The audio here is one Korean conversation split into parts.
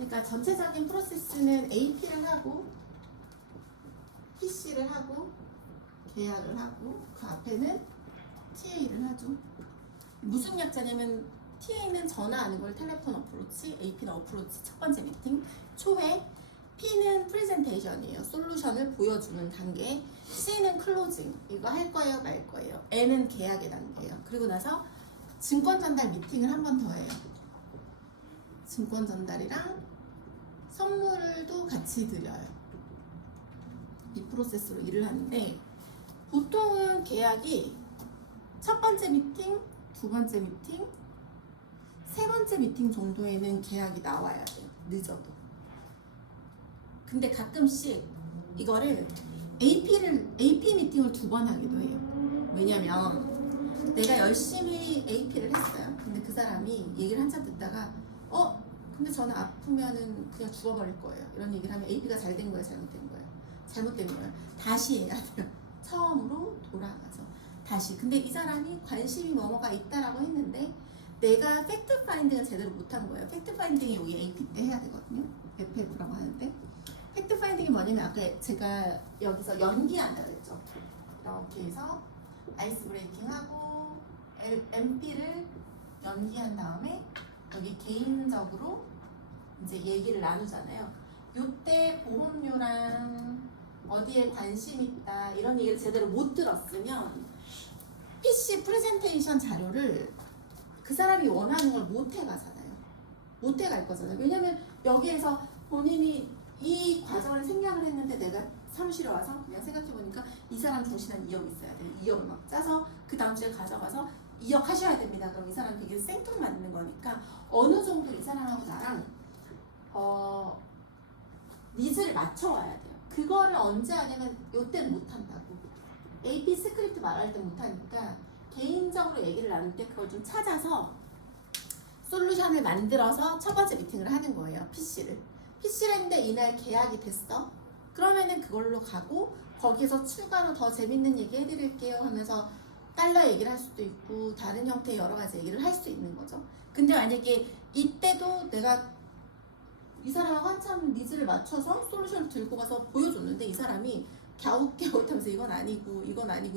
그러니까 전체적인 프로세스는 AP를 하고 PC를 하고 계약을 하고 그 앞에는 TA를 하죠. 무슨 약자냐면 TA는 전화하는 걸 텔레폰 어프로치, AP는 어프로치 첫 번째 미팅, 초회, P는 프레젠테이션이에요. 솔루션을 보여주는 단계, C는 클로징, 이거 할 거예요 말 거예요, N은 계약의 단계예요. 그리고 나서 증권 전달 미팅을 한 번 더 해요. 증권 전달이랑 선물도 같이 드려요. 이 프로세스로 일을 하는데 보통은 계약이 첫 번째 미팅, 두 번째 미팅, 세 번째 미팅 정도에는 계약이 나와야 돼요. 늦어도. 근데 가끔씩 이거를 AP 미팅을 두 번 하기도 해요. 왜냐면 내가 열심히 AP를 했어요. 근데 그 사람이 얘기를 한참 듣다가 근데 저는 아프면은 그냥 죽어버릴 거예요. 이런 얘기를 하면 AP가 잘 된 거예요, 잘못된 거예요? 잘못된 거예요. 다시 해야 돼요. 처음으로 돌아가서 다시. 근데 이 사람이 관심이 뭐뭐가 있다라고 했는데 내가 팩트 파인딩을 제대로 못한 거예요. 팩트 파인딩이 여기 AP 때 해야 되거든요. FF라고 하는데 팩트 파인딩이 뭐냐면 아까 제가 여기서 연기한다 그랬죠. 이렇게 해서 아이스 브레이킹하고 MP를 연기한 다음에 여기 개인적으로 이제 얘기를 나누잖아요. 요때 보험료랑 어디에 관심 있다 이런 얘기를 제대로 못 들었으면 PC 프레젠테이션 자료를 그 사람이 원하는 걸 못 해가잖아요. 못 해갈 거잖아요. 왜냐면 여기에서 본인이 이 과정을 생략을 했는데 내가 사무실에 와서 그냥 생각해보니까 이 사람 중심한 2억 있어야 돼요. 2억을 막 짜서 그 다음 주에 가져가서 2억 하셔야 됩니다. 그럼 이 사람 되게 생뚱맞는 거니까 어느 정도 이 사람하고 나랑 니즈를 맞춰와야 돼요. 그거를 언제 하냐면 요때는 못한다고. AP 스크립트 말할 때 못하니까 개인적으로 얘기를 나눌 때 그걸 좀 찾아서 솔루션을 만들어서 첫 번째 미팅을 하는 거예요. PC를 했는데 이날 계약이 됐어. 그러면은 그걸로 가고 거기서 추가로 더 재밌는 얘기 해드릴게요 하면서 달러 얘기를 할 수도 있고 다른 형태의 여러 가지 얘기를 할 수 있는 거죠. 근데 만약에 이때도 내가 이 사람하고 한참 니즈를 맞춰서 솔루션을 들고 가서 보여줬는데 이 사람이 갸웃갸웃하면서 이건 아니고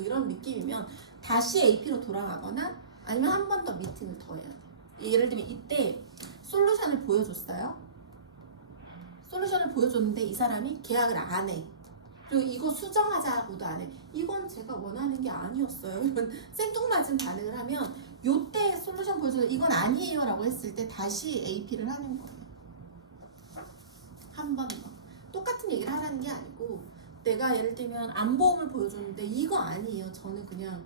이런 느낌이면 다시 AP로 돌아가거나 아니면 한 번 더 미팅을 더 해야 돼요. 예를 들면 이때 솔루션을 보여줬어요. 솔루션을 보여줬는데 이 사람이 계약을 안 해. 그리고 이거 수정하자고도 안 해. 이건 제가 원하는 게 아니었어요. 이런 생뚱맞은 반응을 하면 요때 솔루션 보여줘서 이건 아니에요 라고 했을 때 다시 AP를 하는 거예요. 한 번 더. 똑같은 얘기를 하라는 게 아니고 내가 예를 들면 안보험을 보여줬는데 이거 아니에요. 저는 그냥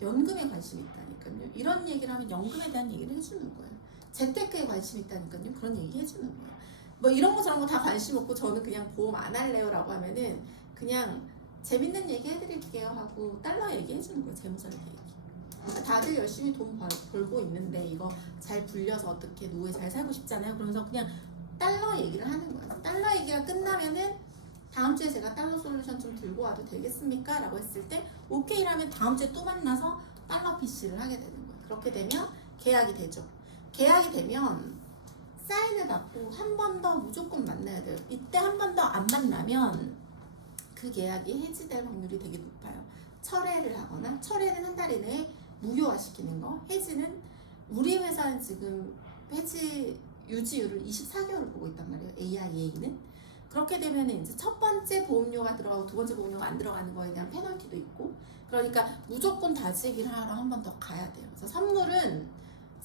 연금에 관심이 있다니까요. 이런 얘기를 하면 연금에 대한 얘기를 해주는 거예요. 재테크에 관심이 있다니까요. 그런 얘기 해주는 거예요. 뭐 이런 거 저런 거 다 관심 없고 저는 그냥 보험 안 할래요 라고 하면은 그냥 재밌는 얘기 해드릴게요 하고 달러 얘기 해주는 거예요. 재무설계 얘기. 다들 열심히 돈 벌고 있는데 이거 잘 불려서 어떻게 노후에 잘 살고 싶잖아요. 그러면서 그냥 달러 얘기를 하는 거예요. 달러 얘기가 끝나면은 다음 주에 제가 달러 솔루션 좀 들고 와도 되겠습니까? 라고 했을 때 오케이라면 다음 주에 또 만나서 달러 PC를 하게 되는 거예요. 그렇게 되면 계약이 되죠. 계약이 되면 사인을 받고 한 번 더 무조건 만나야 돼요. 이때 한 번 더 안 만나면 그 계약이 해지될 확률이 되게 높아요. 철회를 하거나 철회는 한 달 이내에 무효화시키는 거. 해지는 우리 회사는 지금 해지 유지율을 24개월을 보고 있단 말이에요. AIA는. 그렇게 되면 이제 첫 번째 보험료가 들어가고 두 번째 보험료가 안 들어가는 거에 대한 페널티도 있고 그러니까 무조건 다지기를 하러 한 번 더 가야 돼요. 그래서 선물은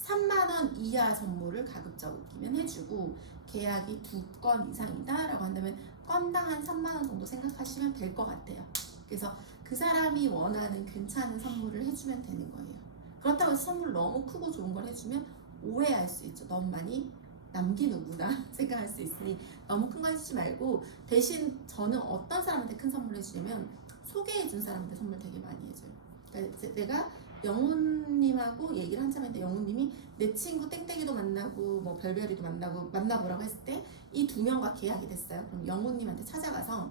3만 원 이하 선물을 가급적 끼면 해주고 계약이 2건 이상이다 라고 한다면 건당 한 3만 원 정도 생각하시면 될 것 같아요. 그래서 그 사람이 원하는 괜찮은 선물을 해주면 되는 거예요. 그렇다고 해서 선물 너무 크고 좋은 걸 해주면 오해할 수 있죠. 너무 많이 남기는구나 생각할 수 있으니 너무 큰 거 해주지 말고 대신 저는 어떤 사람한테 큰 선물 해주냐면 소개해준 사람한테 선물 되게 많이 해줘요. 그러니까 내가 영훈님하고 얘기를 한참 했는데 영훈님이 내 친구 땡땡이도 만나고 뭐 별별이도 만나보라고 했을 때 이 두 명과 계약이 됐어요. 그럼 영훈님한테 찾아가서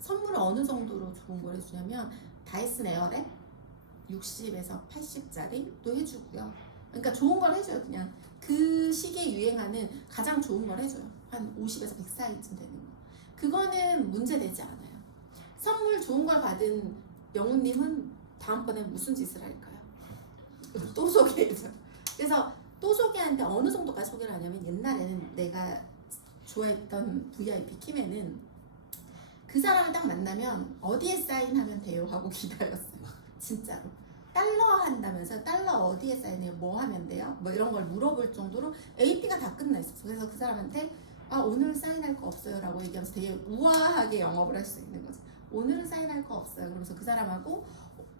선물을 어느 정도로 좋은 걸 해주냐면 다이슨 에어랩 60에서 80짜리 또 해주고요. 그러니까 좋은 걸 해줘요. 그냥 그 시기에 유행하는 가장 좋은 걸 해줘요. 한 50에서 100 사이쯤 되는 거. 그거는 문제되지 않아요. 선물 좋은 걸 받은 영우님은 다음번에 무슨 짓을 할까요? 또 소개해줘. 그래서 또 소개하는데 어느 정도까지 소개를 하냐면 옛날에는 내가 좋아했던 VIP 킴에는 그 사람을 딱 만나면 어디에 사인하면 돼요? 하고 기다렸어요. 진짜로. 달러 한다면서 달러 어디에 사인해요? 뭐 하면 돼요? 뭐 이런 걸 물어볼 정도로 AP가 다 끝나 있었어. 그래서 그 사람한테 아 오늘 사인할 거 없어요 라고 얘기하면서 되게 우아하게 영업을 할 수 있는 거지. 오늘은 사인할 거 없어요. 그러면서 그 사람하고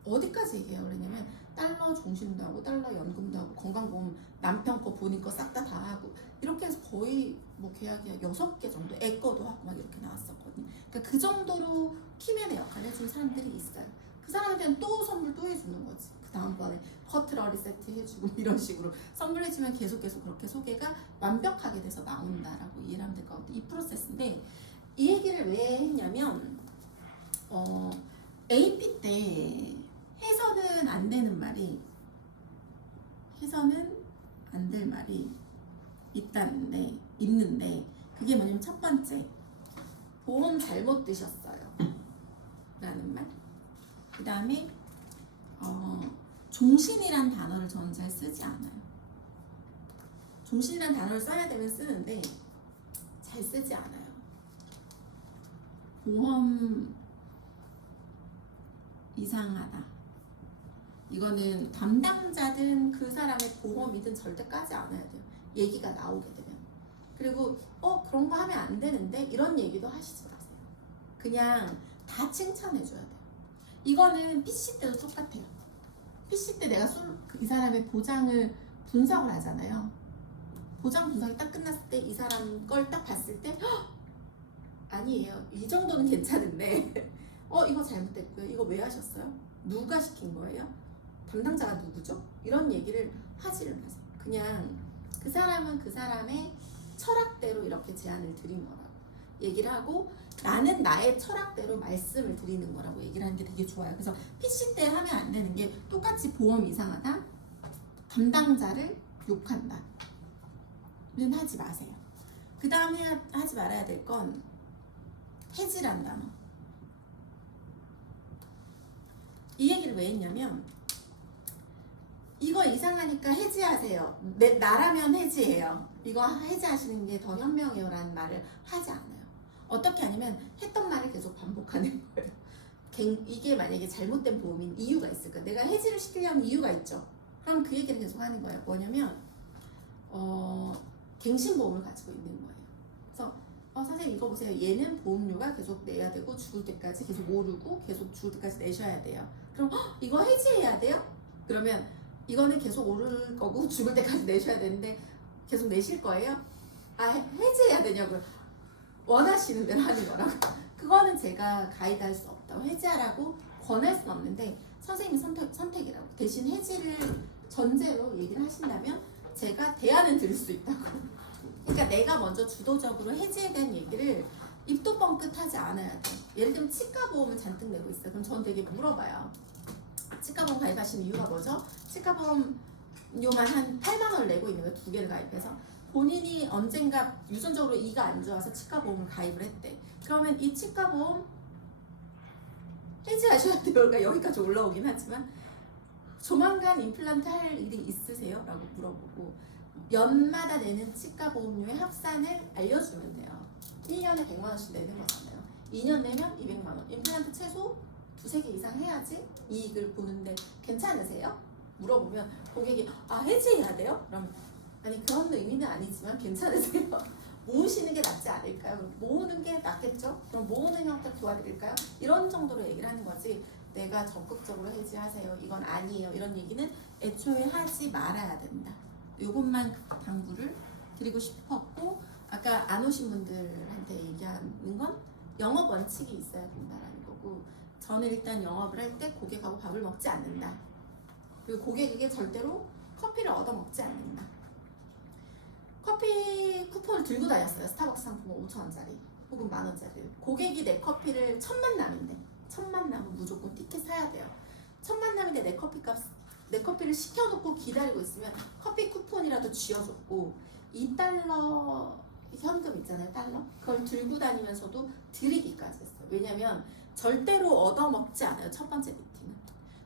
어디까지 얘기해요? 그러냐면 달러 종신도 하고 달러 연금도 하고 건강보험 남편 거 본인 거 싹 다 하고 이렇게 해서 거의 뭐 계약이 6개 정도 애 거도 하고 막 이렇게 나왔었거든요. 그러니까 그 정도로 키맨의 역할을 해준 사람들이 있어요. 그 사람한테는 또 선물 또 해주는 거지. 그 다음번에 커트러리 세트 해주고 이런 식으로 선물해주면 계속 그렇게 소개가 완벽하게 돼서 나온다라고 이해를 하면 될 것 같아요. 이 프로세스인데 이 얘기를 왜 했냐면 AP 때 해서는 안 되는 말이 해서는 안 될 말이 있는데 그게 뭐냐면 첫 번째 보험 잘못 드셨어요 라는 말. 그 다음에 종신이란 단어를 저는 잘 쓰지 않아요. 종신이란 단어를 써야 되면 쓰는데 잘 쓰지 않아요. 보험 이상하다. 이거는 담당자든 그 사람의 보험이든 절대 까지 않아야 돼요. 얘기가 나오게 되면. 그리고 그런 거 하면 안 되는데 이런 얘기도 하시지 마세요. 그냥 다 칭찬해줘야 돼요. 이거는 PC 때도 똑같아요. PC 때 내가 이 사람의 보장을 분석을 하잖아요. 보장 분석이 딱 끝났을 때 이 사람 걸 딱 봤을 때 아니에요. 이 정도는 괜찮은데 이거 잘못됐고요. 이거 왜 하셨어요? 누가 시킨 거예요? 담당자가 누구죠? 이런 얘기를 하지를 마세요. 그냥 그 사람은 그 사람의 철학대로 이렇게 제안을 드린 거라고 얘기를 하고 나는 나의 철학대로 말씀을 드리는 거라고 얘기를 하는 게 되게 좋아요. 그래서 PC 때 하면 안 되는 게 똑같이 보험 이상하다, 담당자를 욕한다 는 하지 마세요. 그 다음에 하지 말아야 될 건 해지란 단어. 이 얘기를 왜 했냐면 이거 이상하니까 해지하세요. 나라면 해지해요. 이거 해지하시는 게 더 현명해요 라는 말을 하지 않아요. 어떻게 하냐면 했던 말을 계속 반복하는 거예요. 이게 만약에 잘못된 보험인 이유가 있을까? 내가 해지를 시키려는 이유가 있죠. 그럼 그 얘기를 계속 하는 거예요. 뭐냐면 갱신보험을 가지고 있는 거예요. 그래서 선생님 이거 보세요. 얘는 보험료가 계속 내야 되고 죽을 때까지 계속 오르고 계속 죽을 때까지 내셔야 돼요. 그럼 이거 해지해야 돼요? 그러면 이거는 계속 오를 거고 죽을 때까지 내셔야 되는데 계속 내실 거예요? 해지해야 되냐고요? 원하시는 대로 하는 거라고. 그거는 제가 가이드할 수 없다고. 해지하라고 권할 수는 없는데 선생님 선택이라고. 대신 해지를 전제로 얘기를 하신다면 제가 대안은 드릴 수 있다고. 그러니까 내가 먼저 주도적으로 해지에 대한 얘기를 입도 뻥끗하지 않아야 돼. 예를 들면 치과보험을 잔뜩 내고 있어요. 그럼 저는 되게 물어봐요. 치과보험 가입하시는 이유가 뭐죠? 치과보험료만 한 8만 원을 내고 있는 거예요. 2개를 가입해서. 본인이 언젠가 유전적으로 이가 안 좋아서 치과보험을 가입을 했대. 그러면 이 치과보험 해지하셔야 돼요. 그러니까 여기까지 올라오긴 하지만 조만간 임플란트 할 일이 있으세요? 라고 물어보고 연마다 내는 치과보험료의 합산을 알려주면 돼요. 1년에 100만 원씩 내는 거잖아요. 2년 내면 200만 원. 임플란트 최소 2-3개 이상 해야지 이익을 보는데 괜찮으세요? 물어보면 고객이 해지해야 돼요? 그럼 아니 그런 의미는 아니지만 괜찮으세요? 모으시는 게 낫지 않을까요? 모으는 게 낫겠죠? 그럼 모으는 형태 도와드릴까요? 이런 정도로 얘기를 하는 거지 내가 적극적으로 해지하세요. 이건 아니에요. 이런 얘기는 애초에 하지 말아야 된다. 이것만 당부를 드리고 싶었고 아까 안 오신 분들한테 얘기하는 건 영업 원칙이 있어야 된다라는 거고 저는 일단 영업을 할 때 고객하고 밥을 먹지 않는다. 그리고 고객에게 절대로 커피를 얻어 먹지 않는다. 커피 쿠폰을 들고 다녔어요. 스타벅스 상품 5,000원짜리 혹은 만원짜리. 고객이 내 커피를 첫 만남인데 첫 만남은 무조건 티켓 사야 돼요. 첫 만남인데 내 커피값 내 커피를 시켜놓고 기다리고 있으면 커피 쿠폰이라도 쥐어줬고 2달러 현금 있잖아요, 달러. 그걸 들고 다니면서도 드리기까지 했어요. 왜냐면 절대로 얻어먹지 않아요, 첫 번째 미팅은.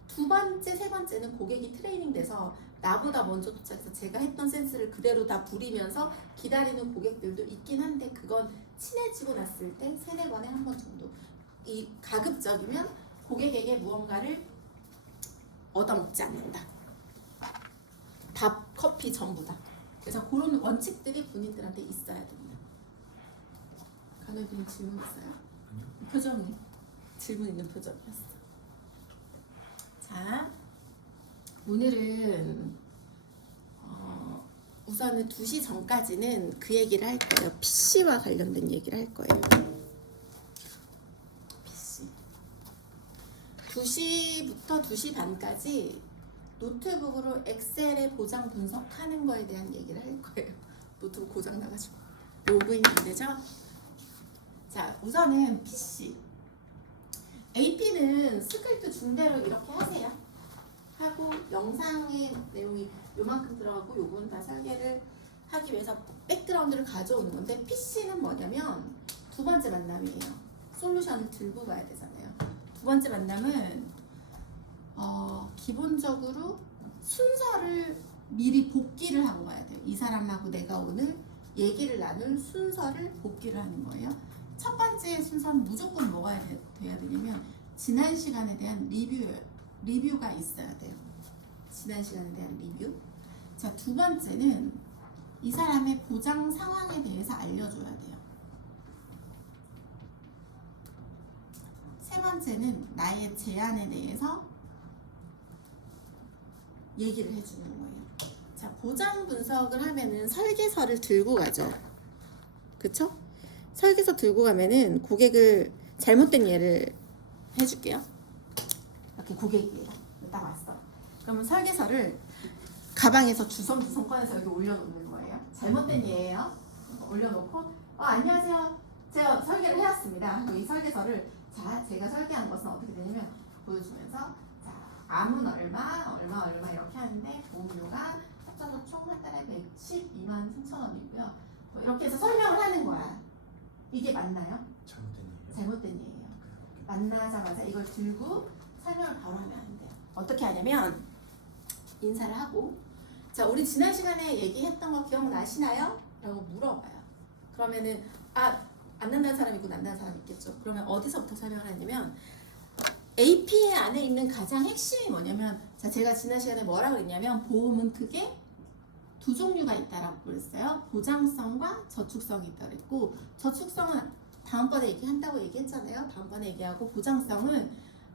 두 번째, 세 번째는 고객이 트레이닝 돼서 나보다 먼저 도착해서 제가 했던 센스를 그대로 다 부리면서 기다리는 고객들도 있긴 한데 그건 친해지고 났을 때 세네 번에 한 번 정도. 이 가급적이면 고객에게 무언가를 얻어먹지 않는다. 밥, 커피 전부 다. 그래서 그런 원칙들이 본인들한테 있어야 됩니다. 간호님 질문 있어요? 표정이 질문 있는 표정이었어. 자, 오늘은 우선은 2시 전까지는 그 얘기를 할 거예요. PC와 관련된 얘기를 할 거예요. PC. 2시부터 2시 반까지 노트북으로 엑셀의 보장 분석하는 거에 대한 얘기를 할 거예요. 노트북 고장 나가지고 로그인 안 되죠? 자, 우선은 PC. AP는 스크립트 준대로 이렇게 하세요. 하고 영상의 내용이 요만큼 들어가고 요건 다 설계를 하기 위해서 백그라운드를 가져오는 건데 PC는 뭐냐면 두 번째 만남이에요. 솔루션을 들고 가야 되잖아요. 두 번째 만남은 기본적으로 순서를 미리 복기를 하고 가야 돼요. 이 사람하고 내가 오늘 얘기를 나눌 순서를 복기를 하는 거예요. 첫 번째 순서는 무조건 뭐가 돼야 되냐면 지난 시간에 대한 리뷰가 있어야 돼요. 지난 시간에 대한 리뷰. 자, 두 번째는 이 사람의 보장 상황에 대해서 알려줘야 돼요. 세 번째는 나의 제안에 대해서 얘기를 해주는 거예요. 자, 보장 분석을 하면은 설계서를 들고 가죠. 그쵸? 설계서 들고 가면은 고객을 잘못된 예를 해줄게요. 이렇게 고객이에요. 딱 왔어. 그러면 설계서를 가방에서 주섬주섬 꺼내서 여기 올려놓는 거예요. 잘못된 예예요. 올려놓고 안녕하세요. 제가 설계를 해왔습니다. 이 설계서를 자, 제가 설계한 것은 어떻게 되냐면 보여주면서 자, 암은 얼마 이렇게 하는데 보험료가 합쳐서 총 한 달에 112만 3천 원이고요. 뭐 이렇게 해서 설명을 하는 거야. 이게 맞나요? 잘못된 예예요. 만나자마자 이걸 들고 설명을 바로 하면 안 돼요. 어떻게 하냐면 인사를 하고 자, 우리 지난 시간에 얘기했던 거 기억나시나요? 라고 물어봐요. 그러면은 안 난다는 사람이 있고 난다는 사람이 있겠죠. 그러면 어디서부터 설명을 하냐면 APA 안에 있는 가장 핵심이 뭐냐면 자, 제가 지난 시간에 뭐라고 그랬냐면 보험은 크게 두 종류가 있다라고 그랬어요. 보장성과 저축성이 있다고 그랬고 저축성은 다음번에 얘기한다고 얘기했잖아요. 다음번에 얘기하고 보장성은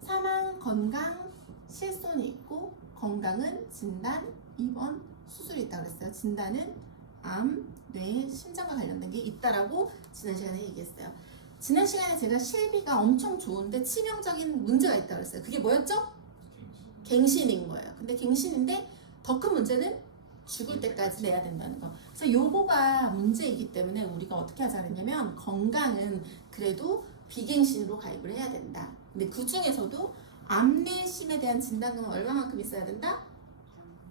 사망, 건강, 실손이 있고 건강은 진단, 입원, 수술이 있다고 그랬어요. 진단은 암, 뇌, 심장과 관련된 게 있다라고 지난 시간에 얘기했어요. 지난 시간에 제가 실비가 엄청 좋은데 치명적인 문제가 있다고 그랬어요. 그게 뭐였죠? 갱신인 거예요. 근데 갱신인데 더 큰 문제는 죽을 때까지 내야 된다는 거. 그래서 요거가 문제이기 때문에 우리가 어떻게 하자 그랬냐면 건강은 그래도 비갱신으로 가입을 해야 된다. 근데 그 중에서도 암내심에 대한 진단금은 얼마만큼 있어야 된다?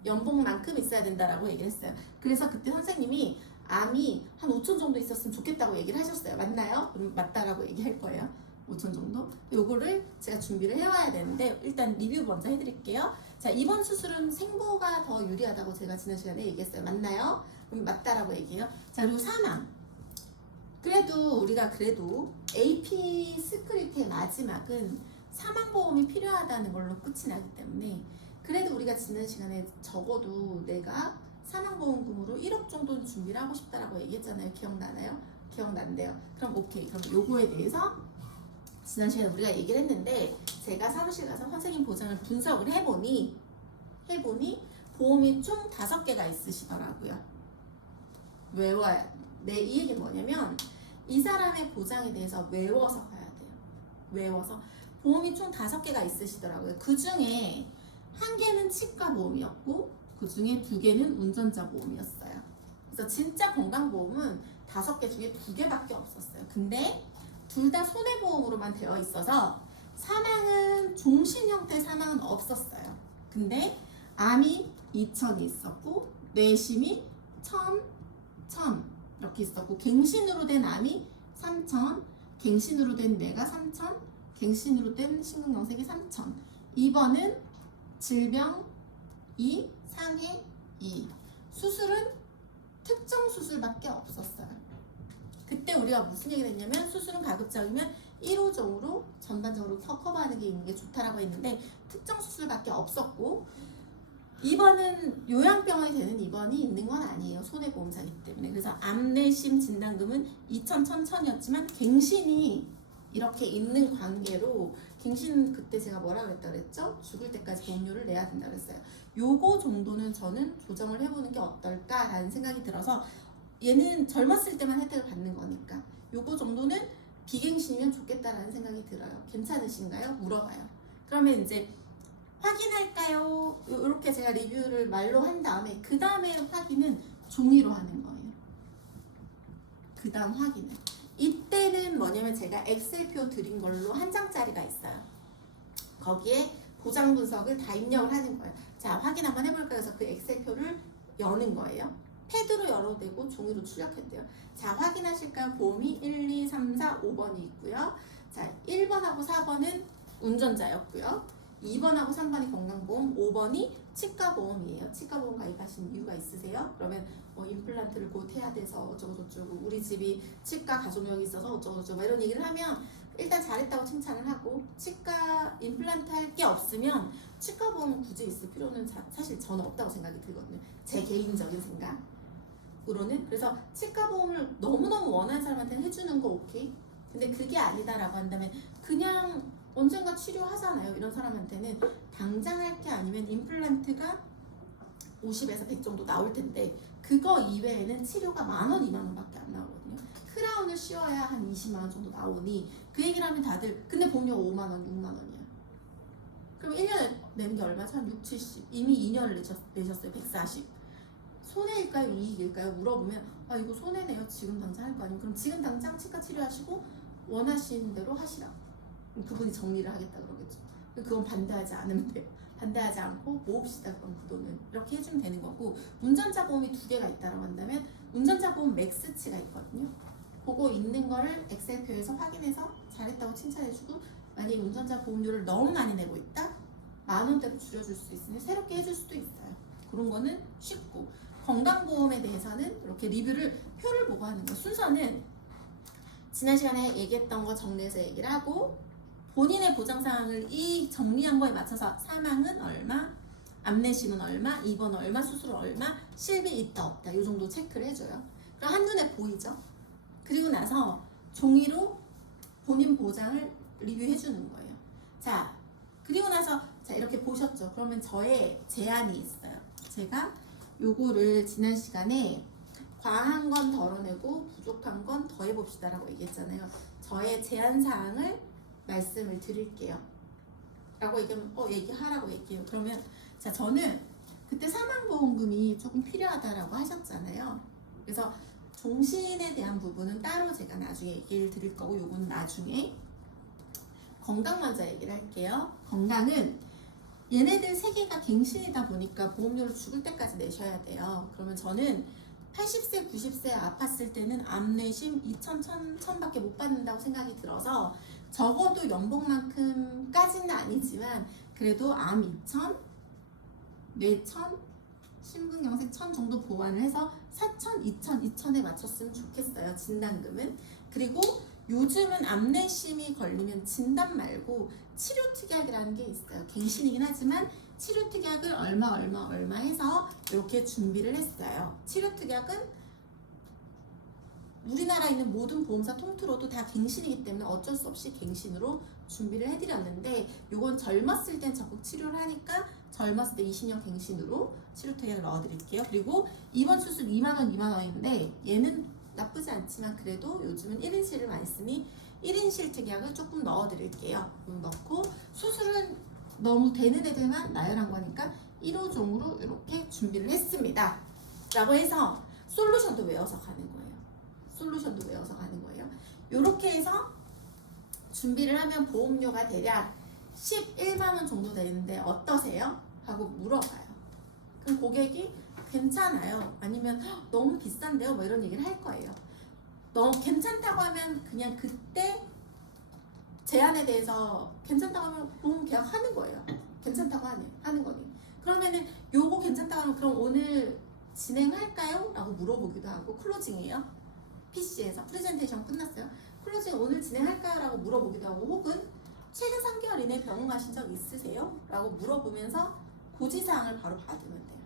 연봉만큼 있어야 된다라고 얘기를 했어요. 그래서 그때 선생님이 암이 한 5천 정도 있었으면 좋겠다고 얘기를 하셨어요. 맞나요? 그럼 맞다라고 얘기할 거예요. 5천 정도? 요거를 제가 준비를 해와야 되는데 일단 리뷰 먼저 해드릴게요. 자, 이번 수술은 생보가 더 유리하다고 제가 지난 시간에 얘기했어요. 맞나요? 그럼 맞다라고 얘기해요. 자, 그리고 사망. 그래도 우리가 AP 스크립트의 마지막은 사망보험이 필요하다는 걸로 끝이 나기 때문에 그래도 우리가 지난 시간에 적어도 내가 사망보험금으로 1억 정도는 준비를 하고 싶다라고 얘기했잖아요. 기억나나요? 기억난대요. 그럼 오케이. 그럼 요거에 대해서 지난 시간에 우리가 얘기를 했는데 제가 사무실 가서 선생님 보장을 분석을 해보니 보험이 총 5개가 있으시더라고요. 외워야 돼. 이 얘기는 뭐냐면 이 사람의 보장에 대해서 외워서 가야 돼요. 외워서 보험이 총 5개가 있으시더라고요. 그 중에 1개는 치과 보험이었고 그 중에 2개는 운전자 보험이었어요. 그래서 진짜 건강보험은 5개 중에 2개밖에 없었어요. 근데 둘 다 손해보험으로만 되어 있어서 사망은 종신 형태 사망은 없었어요. 근데 암이 2,000이 있었고 뇌심이 1,000 이렇게 있었고 갱신으로 된 암이 3,000, 갱신으로 된 뇌가 3,000, 갱신으로 된 심근경색이 3,000. 2번은 질병 2, 상해 2. 수술은 특정 수술밖에 없었어요. 그때 우리가 무슨 얘기를 했냐면 수술은 가급적이면 1호종으로 전반적으로 커버하는 게 있는 게 좋다라고 했는데 특정 수술밖에 없었고 2번은 요양병원이 되는 입원이 있는 건 아니에요. 손해보험사이기 때문에. 그래서 암내심 진단금은 2,000, 1,000이었지만 갱신이 이렇게 있는 관계로 갱신 그때 제가 뭐라 그랬다 그랬죠? 죽을 때까지 보험료를 내야 된다 그랬어요. 요거 정도는 저는 조정을 해보는 게 어떨까라는 생각이 들어서 얘는 젊었을 때만 혜택을 받는 거니까 요거 정도는 비갱신이면 좋겠다라는 생각이 들어요. 괜찮으신가요? 물어봐요. 그러면 이제 확인할까요? 이렇게 제가 리뷰를 말로 한 다음에 그 다음에 확인은 종이로 하는 거예요. 그 다음 확인은 이때는 뭐냐면 제가 엑셀표 드린 걸로 한 장짜리가 있어요. 거기에 보장 분석을 다 입력을 하는 거예요. 자, 확인 한번 해볼까요? 그래서 그 엑셀표를 여는 거예요. 패드로 열어도 되고 종이로 출력했대요. 자, 확인하실까요? 보험이 1, 2, 3, 4, 5번이 있고요. 자, 1번하고 4번은 운전자였고요. 2번하고 3번이 건강보험, 5번이 치과보험이에요. 치과보험 가입하신 이유가 있으세요? 그러면 임플란트를 곧 해야 돼서 어쩌고저쩌고 우리 집이 치과 가족력이 있어서 어쩌고저쩌고 이런 얘기를 하면 일단 잘했다고 칭찬을 하고 치과 임플란트 할 게 없으면 치과보험 굳이 있을 필요는 사실 저는 없다고 생각이 들거든요. 제 개인적인 생각으로는. 그래서 치과보험을 너무너무 원하는 사람한테는 해주는 거 오케이. 근데 그게 아니다라고 한다면 그냥 언젠가 치료하잖아요. 이런 사람한테는 당장 할 게 아니면 임플란트가 50에서 100 정도 나올 텐데 그거 이외에는 치료가 10,000원, 20,000원밖에 안 나오거든요. 크라운을 씌워야 한 20만 원 정도 나오니 그 얘기를 하면 다들 근데 보험료가 5만 원, 6만 원이야. 그럼 1년에 내는 게 얼마죠? 한 6, 70. 이미 2년을 내셨어요. 140. 손해일까요? 이익일까요? 물어보면 아 이거 손해네요. 지금 당장 할 거 아니면 그럼 지금 당장 치과 치료하시고 원하시는 대로 하시라. 그분이 정리를 하겠다 그러겠죠. 그건 반대하지 않으면 돼요. 반대하지 않고 모읍시다 그럼 그 돈은 이렇게 해주면 되는 거고 운전자 보험이 2개가 있다고 한다면 운전자 보험 맥스치가 있거든요. 그거 있는 거를 엑셀표에서 확인해서 잘했다고 칭찬해주고 만약에 운전자 보험료를 너무 많이 내고 있다? 10,000원대로 줄여줄 수 있으니 새롭게 해줄 수도 있어요. 그런 거는 쉽고 건강보험에 대해서는 이렇게 리뷰를 표를 보고 하는 거 순서는 지난 시간에 얘기했던 거 정리해서 얘기를 하고 본인의 보장사항을 이 정리한 거에 맞춰서 사망은 얼마, 암내심은 얼마, 입원 얼마, 수술 얼마, 실비 있다 없다 이 정도 체크를 해줘요. 그럼 한눈에 보이죠? 그리고 나서 종이로 본인 보장을 리뷰해주는 거예요. 자, 그리고 나서 자 이렇게 보셨죠? 그러면 저의 제안이 있어요. 제가 요거를 지난 시간에 과한 건 덜어내고 부족한 건 더해봅시다 라고 얘기했잖아요. 저의 제안사항을 말씀을 드릴게요 라고 얘기하면 얘기하라고 얘기해요. 그러면 자 저는 그때 사망보험금이 조금 필요하다라고 하셨잖아요. 그래서 종신에 대한 부분은 따로 제가 나중에 얘기를 드릴 거고 요건 나중에 건강 먼저 얘기를 할게요. 건강은 얘네들 3개가 갱신이다 보니까 보험료를 죽을 때까지 내셔야 돼요. 그러면 저는 80세, 90세 아팠을 때는 암내심 2,000, 1,000밖에 못 받는다고 생각이 들어서 적어도 연봉만큼까지는 아니지만 그래도 암 2,000, 뇌 1,000, 심근경색 1,000 정도 보완을 해서 4,000, 2,000, 2,000에 맞췄으면 좋겠어요. 진단금은. 그리고 요즘은 암내심이 걸리면 진단 말고 치료특약이라는 게 있어요. 갱신이긴 하지만 치료특약을 얼마 해서 이렇게 준비를 했어요. 치료특약은 우리나라에 있는 모든 보험사 통틀어도 다 갱신이기 때문에 어쩔 수 없이 갱신으로 준비를 해드렸는데 요건 젊었을 땐 적극 치료를 하니까 젊었을 때 20년 갱신으로 치료특약을 넣어드릴게요. 그리고 입원 수술 2만원, 2만원인데 얘는 나쁘지 않지만 그래도 요즘은 1인실을 많이 쓰니 1인실 특약을 조금 넣어드릴게요. 넣고 수술은 너무 되는 애들만 나열한 거니까 1호종으로 이렇게 준비를 했습니다. 라고 해서 솔루션도 외워서 가는 거예요. 솔루션도 외워서 가는 거예요. 이렇게 해서 준비를 하면 보험료가 대략 11만원 정도 되는데 어떠세요? 하고 물어봐요. 그럼 고객이 괜찮아요. 아니면 너무 비싼데요. 뭐 이런 얘기를 할 거예요. 너무 괜찮다고 하면 그냥 그때 제안에 대해서 괜찮다고 하면 보험 계약하는 거예요. 괜찮다고 하는 거니. 그러면은 요거 괜찮다고 하면 그럼 오늘 진행할까요? 라고 물어보기도 하고 클로징이에요. PC에서 프레젠테이션 끝났어요. 클로징 오늘 진행할까요? 라고 물어보기도 하고 혹은 최근 3개월 이내에 병원 가신 적 있으세요? 라고 물어보면서 고지사항을 바로 받으면 돼요.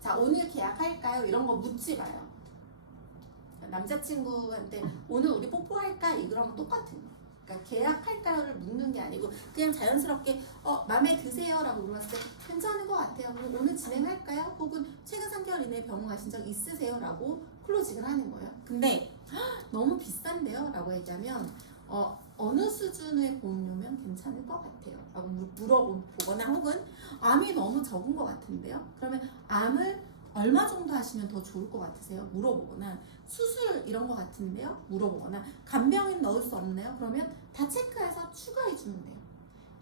자, 오늘 계약할까요? 이런 거 묻지 마요. 남자친구한테 오늘 우리 뽀뽀할까? 이거랑 똑같은 거. 그러니까 계약할까요를 묻는 게 아니고 그냥 자연스럽게 마음에 드세요? 라고 물었을 때 괜찮은 것 같아요. 그럼 오늘 진행할까요? 혹은 최근 3개월 이내에 병원 가신 적 있으세요? 라고 클로징을 하는 거예요. 근데 너무 비싼데요? 라고 얘기하면 어느 수준의 보험료면 괜찮을 것 같아요? 라고 물어보거나 혹은 암이 너무 적은 것 같은데요? 그러면 암을 얼마 정도 하시면 더 좋을 것 같으세요? 물어보거나 수술 이런 것 같은데요? 물어보거나 간병인 넣을 수 없나요? 그러면 다 체크해서 추가해 주면 돼요.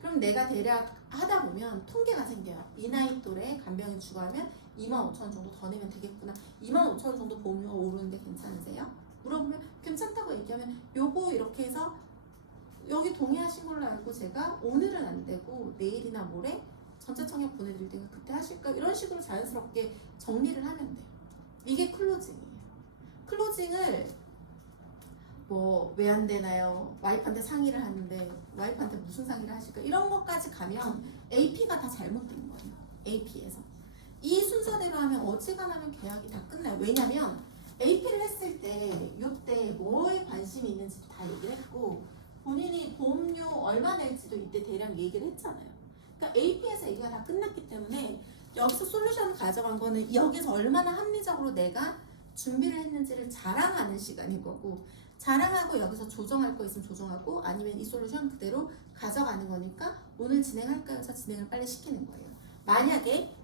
그럼 내가 대략 하다 보면 통계가 생겨요. 이 나이 또래 간병인 추가하면 25,000원 정도 더 내면 되겠구나. 25,000원 정도 보험료가 오르는데 괜찮으세요? 물어보면 괜찮다고 얘기하면 요거 이렇게 해서 여기 동의하신 걸로 알고 제가 오늘은 안 되고 내일이나 모레 전자청약 보내드릴 테니까 그때 하실까요? 이런 식으로 자연스럽게 정리를 하면 돼요. 이게 클로징이에요. 클로징을 뭐 왜 안 되나요? 와이프한테 상의를 하는데 와이프한테 무슨 상의를 하실까? 이런 것까지 가면 AP가 다 잘못된 거예요. AP에서. 이 순서대로 하면 어지간하면 계약이 다 끝나요. 왜냐면 AP를 했을 때 이때 뭐에 관심이 있는지 다 얘기를 했고 본인이 보험료 얼마 낼지도 이때 대략 얘기를 했잖아요. 그러니까 AP에서 얘기가 다 끝났기 때문에 여기서 솔루션을 가져간 거는 여기서 얼마나 합리적으로 내가 준비를 했는지를 자랑하는 시간인 거고 자랑하고 여기서 조정할 거 있으면 조정하고 아니면 이 솔루션 그대로 가져가는 거니까 오늘 진행할까요? 해서 진행을 빨리 시키는 거예요. 만약에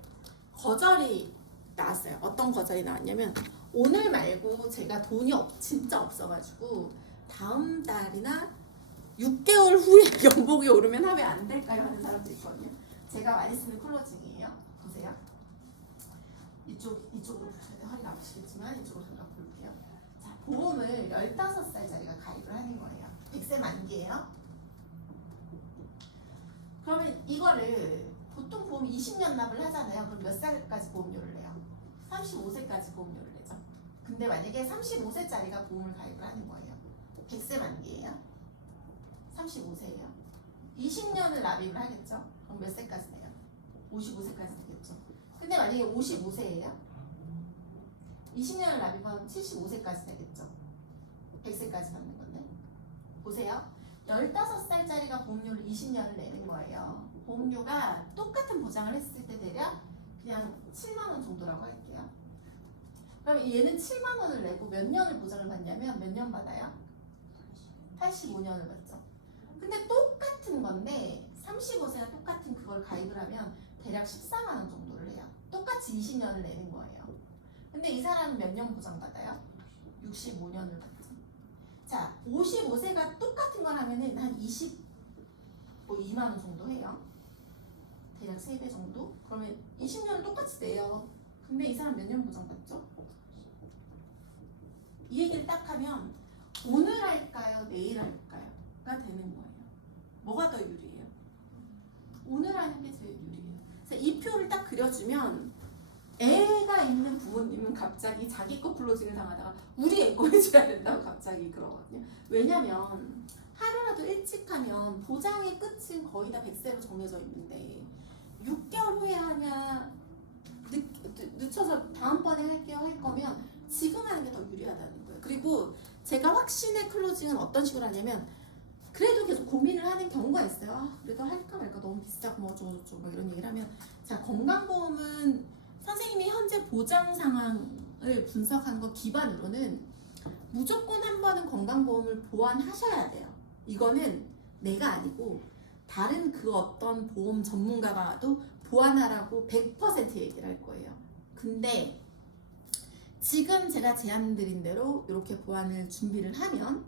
거절이 나왔어요. 어떤 거절이 나왔냐면 오늘 말고 제가 돈이 진짜 없어가지고 다음 달이나 6개월 후에 연봉이 오르면 하면 안 될까요? 하는 사람도 있거든요. 제가 많이 쓰는 클로징이에요. 보세요. 이쪽으로 보셔야 돼요. 허리가 아프시겠지만 이쪽으로 잠깐 볼게요. 자, 보험을 15살짜리가 가입을 하는 거예요. 100세 만기예요. 그러면 이거를 보통 보험 20년 납을 하잖아요. 그럼 몇 살까지 보험료를 내요? 35세까지 보험료를 내죠. 근데 만약에 35세짜리가 보험을 가입을 하는 거예요. 100세 만기예요. 35세예요. 20년을 납입을 하겠죠? 그럼 몇 세까지 내요? 55세까지 되겠죠. 근데 만약에 55세예요? 20년을 납입하면 75세까지 되겠죠. 100세까지 받는 건데. 보세요. 15살짜리가 보험료를 20년을 내는 거예요. 보험료가 똑같은 보장을 했을 때 대략 그냥 7만원 정도라고 할게요. 그럼 얘는 7만원을 내고 몇 년을 보장을 받냐면 몇 년 받아요? 85년을 받죠. 근데 똑같은 건데 35세가 똑같은 그걸 가입을 하면 대략 14만원 정도를 해요. 똑같이 20년을 내는 거예요. 근데 이 사람은 몇 년 보장받아요? 65년을 받죠. 자, 55세가 똑같은 걸 하면은 한 22만원 정도 해요. 대략 3배 정도? 그러면 20년을 똑같이 내요. 근데 이 사람 몇 년 보장받죠? 이 얘기를 딱 하면 오늘 할까요? 내일 할까요? 가 되는 거예요. 뭐가 더 유리해요? 오늘 하는 게 제일 유리해요. 그래서 이 표를 딱 그려주면 애가 있는 부모님은 갑자기 자기 거 클로징을 당하다가 우리 애 거 해줘야 된다고 갑자기 그러거든요. 왜냐면 하루라도 일찍 하면 보장의 끝은 거의 다 100세로 정해져 있는데 6개월 후에 하냐 늦춰서 다음번에 할게요 할 거면 지금 하는 게 더 유리하다는 거예요. 그리고 제가 확신의 클로징은 어떤 식으로 하냐면 그래도 계속 고민을 하는 경우가 있어요. 아, 그래도 할까 말까 너무 비싸고 뭐 어쩌고저쩌고 막 이런 얘기를 하면 자, 건강보험은 선생님이 현재 보장 상황을 분석한 거 기반으로는 무조건 한 번은 건강보험을 보완하셔야 돼요. 이거는 내가 아니고 다른 그 어떤 보험 전문가가도 보완하라고 100% 얘기를 할 거예요. 근데 지금 제가 제안드린 대로 이렇게 보완을 준비를 하면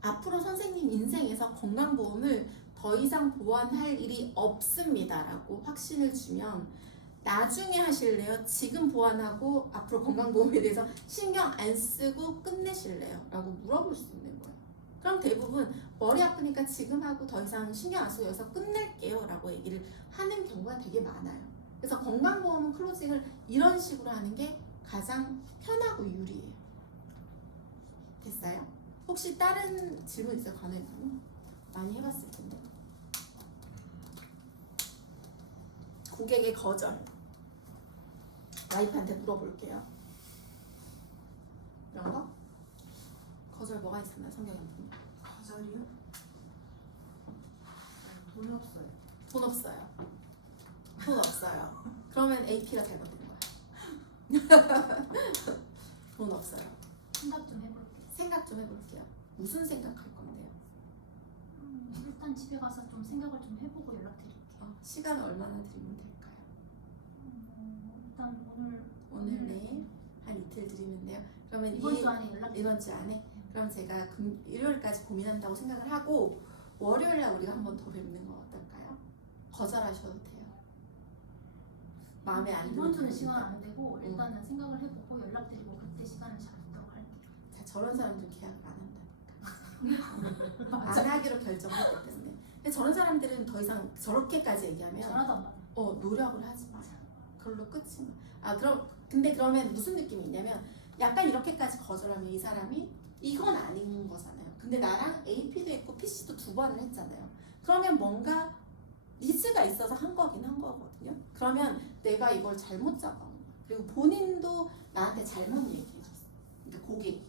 앞으로 선생님 인생에서 건강보험을 더 이상 보완할 일이 없습니다 라고 확신을 주면 나중에 하실래요? 지금 보완하고 앞으로 건강보험에 대해서 신경 안 쓰고 끝내실래요? 라고 물어볼 수 있는 거예요. 그럼 대부분 머리 아프니까 지금 하고 더 이상 신경 안 쓰고 여기서 끝낼게요 라고 얘기를 하는 경우가 되게 많아요. 그래서 건강보험은 클로징을 이런 식으로 하는 게 가장 편하고 유리해요. 됐어요? 혹시 다른 질문 있어요? 간호사님? 많이 해봤을 텐데. 고객의 거절. 와이프한테 물어볼게요. 이런 거? 거절 뭐가 있었나 성경에 보면? 거절이요? 돈 없어요. 돈 없어요. 돈 없어요. 그러면 AP가 잘못된 거야. 돈 없어요. 생각 좀 해볼게요. 생각 좀 해볼게요. 무슨 생각할 건데요? 일단 집에 가서 좀 생각을 좀 해보고 연락드릴게요. 시간을 얼마나 드리면 될까요? 일단 오늘 내일 한 이틀 드리면 돼요. 그러면 이번 주 안에 연락드릴게요. 이번 주 안에? 그럼 제가 일요일까지 고민한다고 생각을 하고 월요일날 우리가 한 번 더 뵙는 거 어떨까요? 거절하셔도 돼요. 마음에 안 드는 이번 주는 부분이다. 시간 안 되고 일단은 생각을 해보고 연락드리고 그때 시간을 잡도록 할게요. 자, 저런 사람들 계약을 안 한다니까. 안 하기로 결정했기 때문에. 근데 저런 사람들은 더 이상 저렇게까지 얘기하면 전화도 안 받아. 노력을 하지 마. 그걸로 끝이 나. 근데 그러면 무슨 느낌이 있냐면 약간 이렇게까지 거절하면 이 사람이 이건 아닌 거잖아요. 근데 나랑 AP도 있고 PC도 2번을 했잖아요. 그러면 뭔가 니즈가 있어서 한 거긴 한 거거든요. 그러면 내가 이걸 잘못 잡아온 거야. 그리고 본인도 나한테 잘못 얘기해줬어. 그러니까 고객이.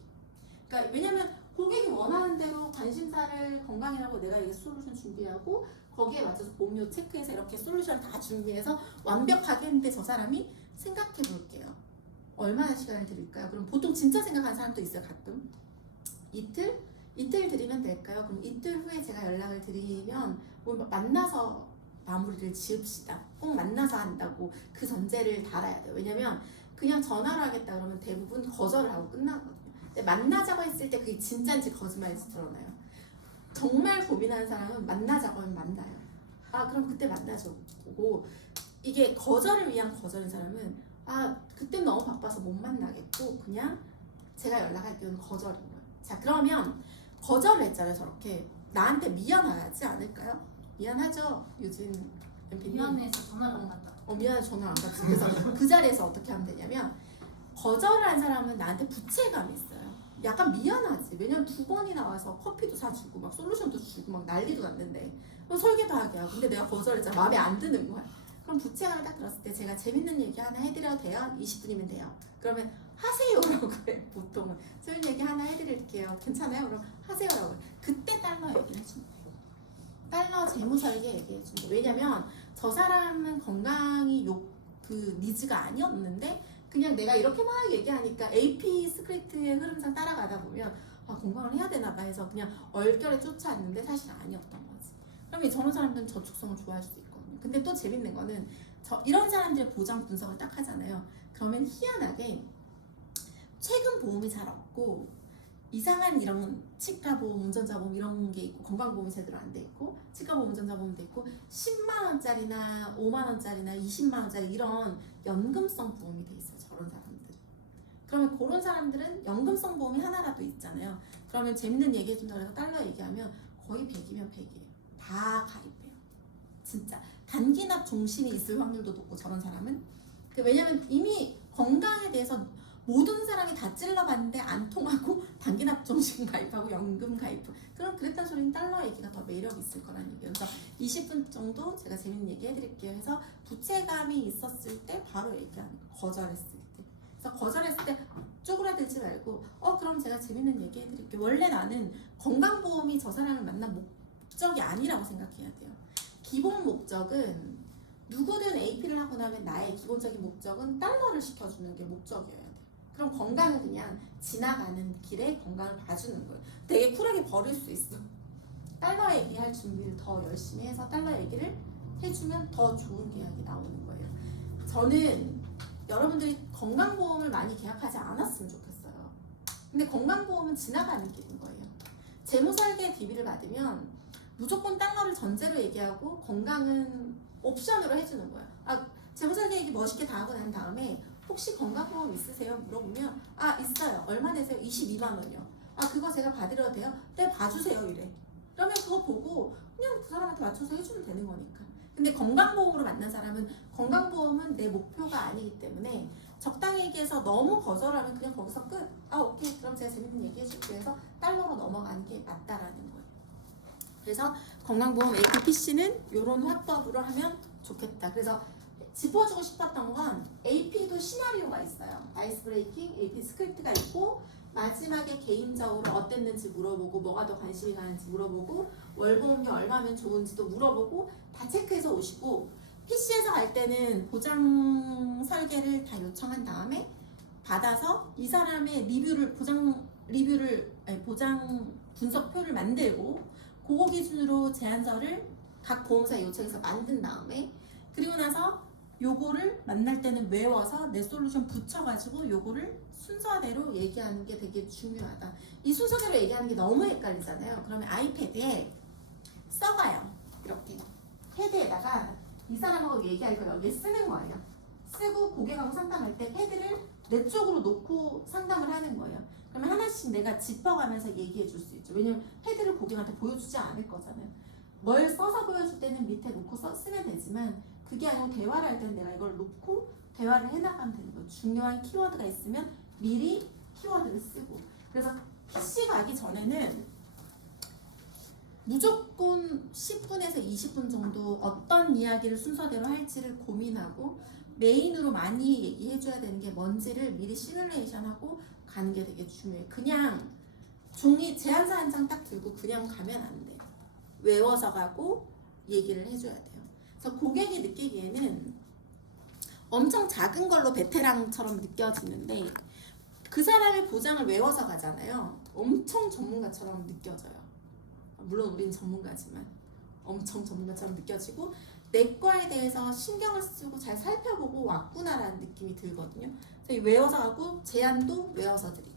그러니까 왜냐면 고객이 원하는 대로 관심사를 건강이라고 내가 이게 솔루션 준비하고 거기에 맞춰서 보험료 체크해서 이렇게 솔루션 다 준비해서 완벽하게 했는데 저 사람이 생각해 볼게요. 얼마나 시간을 드릴까요? 그럼 보통 진짜 생각하는 사람도 있어요. 가끔. 이틀 드리면 될까요? 그럼 이틀 후에 제가 연락을 드리면 만나서 마무리를 지읍시다. 꼭 만나서 한다고 그 전제를 달아야 돼요. 왜냐면 그냥 전화로 하겠다 그러면 대부분 거절을 하고 끝나거든요. 근데 만나자고 했을 때 그게 진짜인지 거짓말인지 드러나요. 정말 고민하는 사람은 만나자고 하면 만나요. 그럼 그때 만나죠. 보고 이게 거절을 위한 거절인 사람은 그때 너무 바빠서 못 만나겠고 그냥 제가 연락할게요는 거절인 거예요. 자, 그러면 거절을 했잖아요. 저렇게 나한테 미안하지 않을까요? 미안하죠, 유진 MP님. 미안해서 전화를 안 받다. 미안해 전화 안 받지. 그래서 그 자리에서 어떻게 하면 되냐면 거절을 한 사람은 나한테 부채감이 있어요. 약간 미안하지. 왜냐면 2번이나 와서 커피도 사주고 막 솔루션도 주고 막 난리도 났는데 설계도 하게 하고 근데 내가 거절했잖아. 마음에 안 드는 거야. 그럼 부채감이 딱 들었을 때 제가 재밌는 얘기 하나 해드려도 돼요? 20분이면 돼요. 그러면 하세요라고 그래. 보통은 재밌는 얘기 하나 해드릴게요. 괜찮아요? 그럼 하세요라고 해. 그때 달러 얘기를 해준다. 달러 재무 설계 얘기해준다. 왜냐면 저 사람은 건강이 그 니즈가 아니었는데 그냥 내가 이렇게 막 얘기하니까 AP 스크립트의 흐름상 따라가다 보면 건강을 해야 되나 봐 해서 그냥 얼결에 쫓아왔는데 사실 아니었던 거지. 그러면 저런 사람들은 저축성을 좋아할 수도 있거든요. 근데 또 재밌는 거는 이런 사람들의 보장 분석을 딱 하잖아요. 그러면 희한하게 최근 보험이 잘 없고 이상한 이런 치과보험, 운전자보험 이런 게 있고 건강보험이 제대로 안 돼 있고 치과보험, 운전자보험도 있고 10만 원짜리나 5만 원짜리나 20만 원짜리 이런 연금성 보험이 돼 있어요. 저런 사람들. 그러면 그런 사람들은 연금성 보험이 하나라도 있잖아요. 그러면 재밌는 얘기 해준다고 해서 달러 얘기하면 거의 100이면 100이에요. 다 가입해요. 진짜. 단기납 종신이 있을 확률도 높고 저런 사람은. 왜냐면 이미 건강에 대해서 모든 사람이 다 찔러봤는데 안 통하고 단기납 종신 가입하고 연금 가입 그랬단 소리는 달러 얘기가 더 매력 있을 거라는 얘기예요. 그래서 20분 정도 제가 재밌는 얘기 해드릴게요. 해서 부채감이 있었을 때 바로 얘기하는 거. 거절했을 때. 그래서 거절했을 때 쪼그라들지 말고 그럼 제가 재밌는 얘기 해드릴게요. 원래 나는 건강보험이 저 사람을 만난 목적이 아니라고 생각해야 돼요. 기본 목적은 누구든 AP를 하고 나면 나의 기본적인 목적은 달러를 시켜주는 게 목적이어야 돼. 그럼 건강은 그냥 지나가는 길에 건강을 봐주는 거예요. 되게 쿨하게 버릴 수 있어. 달러 얘기할 준비를 더 열심히 해서 달러 얘기를 해주면 더 좋은 계약이 나오는 거예요. 저는 여러분들이 건강보험을 많이 계약하지 않았으면 좋겠어요. 근데 건강보험은 지나가는 길인 거예요. 재무설계 DB를 받으면 무조건 달러를 전제로 얘기하고 건강은 옵션으로 해주는 거예요. 재무설계 얘기 멋있게 다 하고 난 다음에 혹시 건강보험 있으세요? 물어보면 아 있어요. 얼마 내세요? 22만 원이요. 아 그거 제가 받으려도 돼요? 네 봐주세요 이래. 그러면 그거 보고 그냥 그 사람한테 맞춰서 해주면 되는 거니까. 근데 건강보험으로 만난 사람은 건강보험은 내 목표가 아니기 때문에 적당히 얘기해서 너무 거절하면 그냥 거기서 끝. 아 오케이 그럼 제가 재밌는 얘기 해줄게요 해서 달러로 넘어가는 게 맞다라는 거예요. 그래서 건강보험 APPC는 이런 화법으로 하면 좋겠다. 그래서 짚어주고 싶었던 건 AP도 시나리오가 있어요. 아이스 브레이킹, AP 스크립트가 있고 마지막에 개인적으로 어땠는지 물어보고 뭐가 더 관심이 가는지 물어보고 월보험료 얼마면 좋은지도 물어보고 다 체크해서 오시고 PC에서 갈 때는 보장 설계를 다 요청한 다음에 받아서 이 사람의 보장 분석표를 만들고 그거 기준으로 제안서를 각 보험사에 요청해서 만든 다음에 그리고 나서 요거를 만날 때는 외워서 내 솔루션 붙여가지고 요거를 순서대로 얘기하는 게 되게 중요하다. 이 순서대로 얘기하는 게 너무 헷갈리잖아요. 그러면 아이패드에 써가요. 이렇게 패드에다가 이 사람하고 얘기할 거 여기에 쓰는 거예요. 쓰고 고객하고 상담할 때 패드를 내 쪽으로 놓고 상담을 하는 거예요. 그러면 하나씩 내가 짚어가면서 얘기해 줄 수 있죠. 왜냐면 패드를 고객한테 보여주지 않을 거잖아요. 뭘 써서 보여줄 때는 밑에 놓고 쓰면 되지만 그게 아니고 대화를 할 때는 내가 이걸 놓고 대화를 해나가면 되는 거예요. 중요한 키워드가 있으면 미리 키워드를 쓰고. 그래서 PC 가기 전에는 무조건 10분에서 20분 정도 어떤 이야기를 순서대로 할지를 고민하고 메인으로 많이 얘기해줘야 되는 게 뭔지를 미리 시뮬레이션하고 가는 게 되게 중요해요. 그냥 종이 제안서 한 장 딱 들고 그냥 가면 안 돼요. 외워서 가고 얘기를 해줘야 돼요. 그래서 고객이 느끼기에는 엄청 작은 걸로 베테랑처럼 느껴지는데 그 사람의 보장을 외워서 가잖아요. 엄청 전문가처럼 느껴져요. 물론 우린 전문가지만 엄청 전문가처럼 느껴지고 내 거에 대해서 신경을 쓰고 잘 살펴보고 왔구나라는 느낌이 들거든요. 그래서 외워서 하고 제안도 외워서 드리고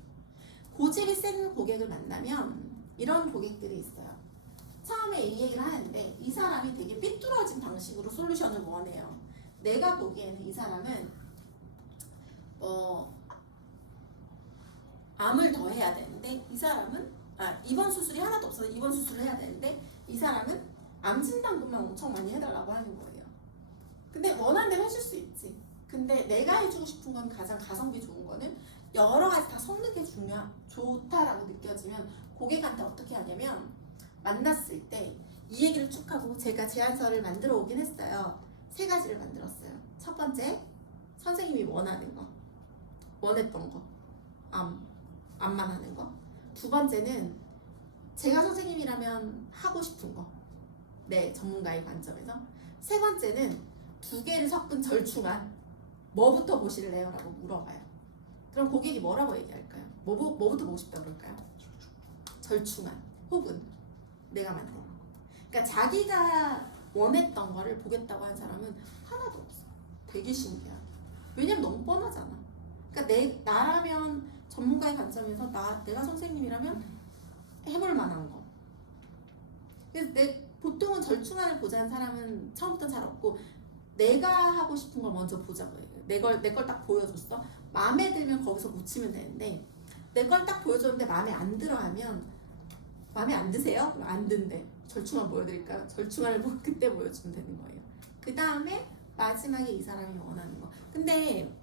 고집이 센 고객을 만나면 이런 고객들이 있어요. 처음에 이 얘기를 하는데 이 사람이 되게 삐뚤어진 방식으로 솔루션을 원해요. 내가 보기에는 이 사람은 암을 더 해야 되는데 이 사람은 입원 수술이 하나도 없어서 입원 수술을 해야 되는데 이 사람은 암 진단금만 엄청 많이 해달라고 하는 거예요. 근데 원하는 대로 해줄 수 있지. 근데 내가 해주고 싶은 건 가장 가성비 좋은 거는 여러 가지 다 성능이 좋다라고 느껴지면 고객한테 어떻게 하냐면 만났을 때 이 얘기를 쭉 하고 제가 제안서를 만들어 오긴 했어요. 3가지를 만들었어요. 첫 번째, 선생님이 원하는 거, 원했던 거, 암만 하는 거. 두 번째는 제가 선생님이라면 하고 싶은 거, 네, 전문가의 관점에서. 세 번째는 2개를 섞은 절충안, 뭐부터 보실래요? 라고 물어봐요. 그럼 고객이 뭐라고 얘기할까요? 뭐부터 보고 싶다 그럴까요? 절충안 혹은 내가 만든 거. 그러니까 자기가 원했던 거를 보겠다고 한 사람은 하나도 없어. 되게 신기하게. 왜냐면 너무 뻔하잖아. 그러니까 나라면 전문가의 관점에서 내가 선생님이라면 해볼 만한 거. 그래서 보통은 절충안을 보자는 사람은 처음부터 잘 없고 내가 하고 싶은 걸 먼저 보자고 해요. 내 걸 딱 보여줬어. 마음에 들면 거기서 묻히면 되는데 내 걸 딱 보여줬는데 마음에 안 들어 하면 마음에 안 드세요? 그럼 안 든대. 절충안 보여드릴까요? 절충안을 그때 보여주면 되는 거예요. 그 다음에 마지막에 이 사람이 원하는 거. 근데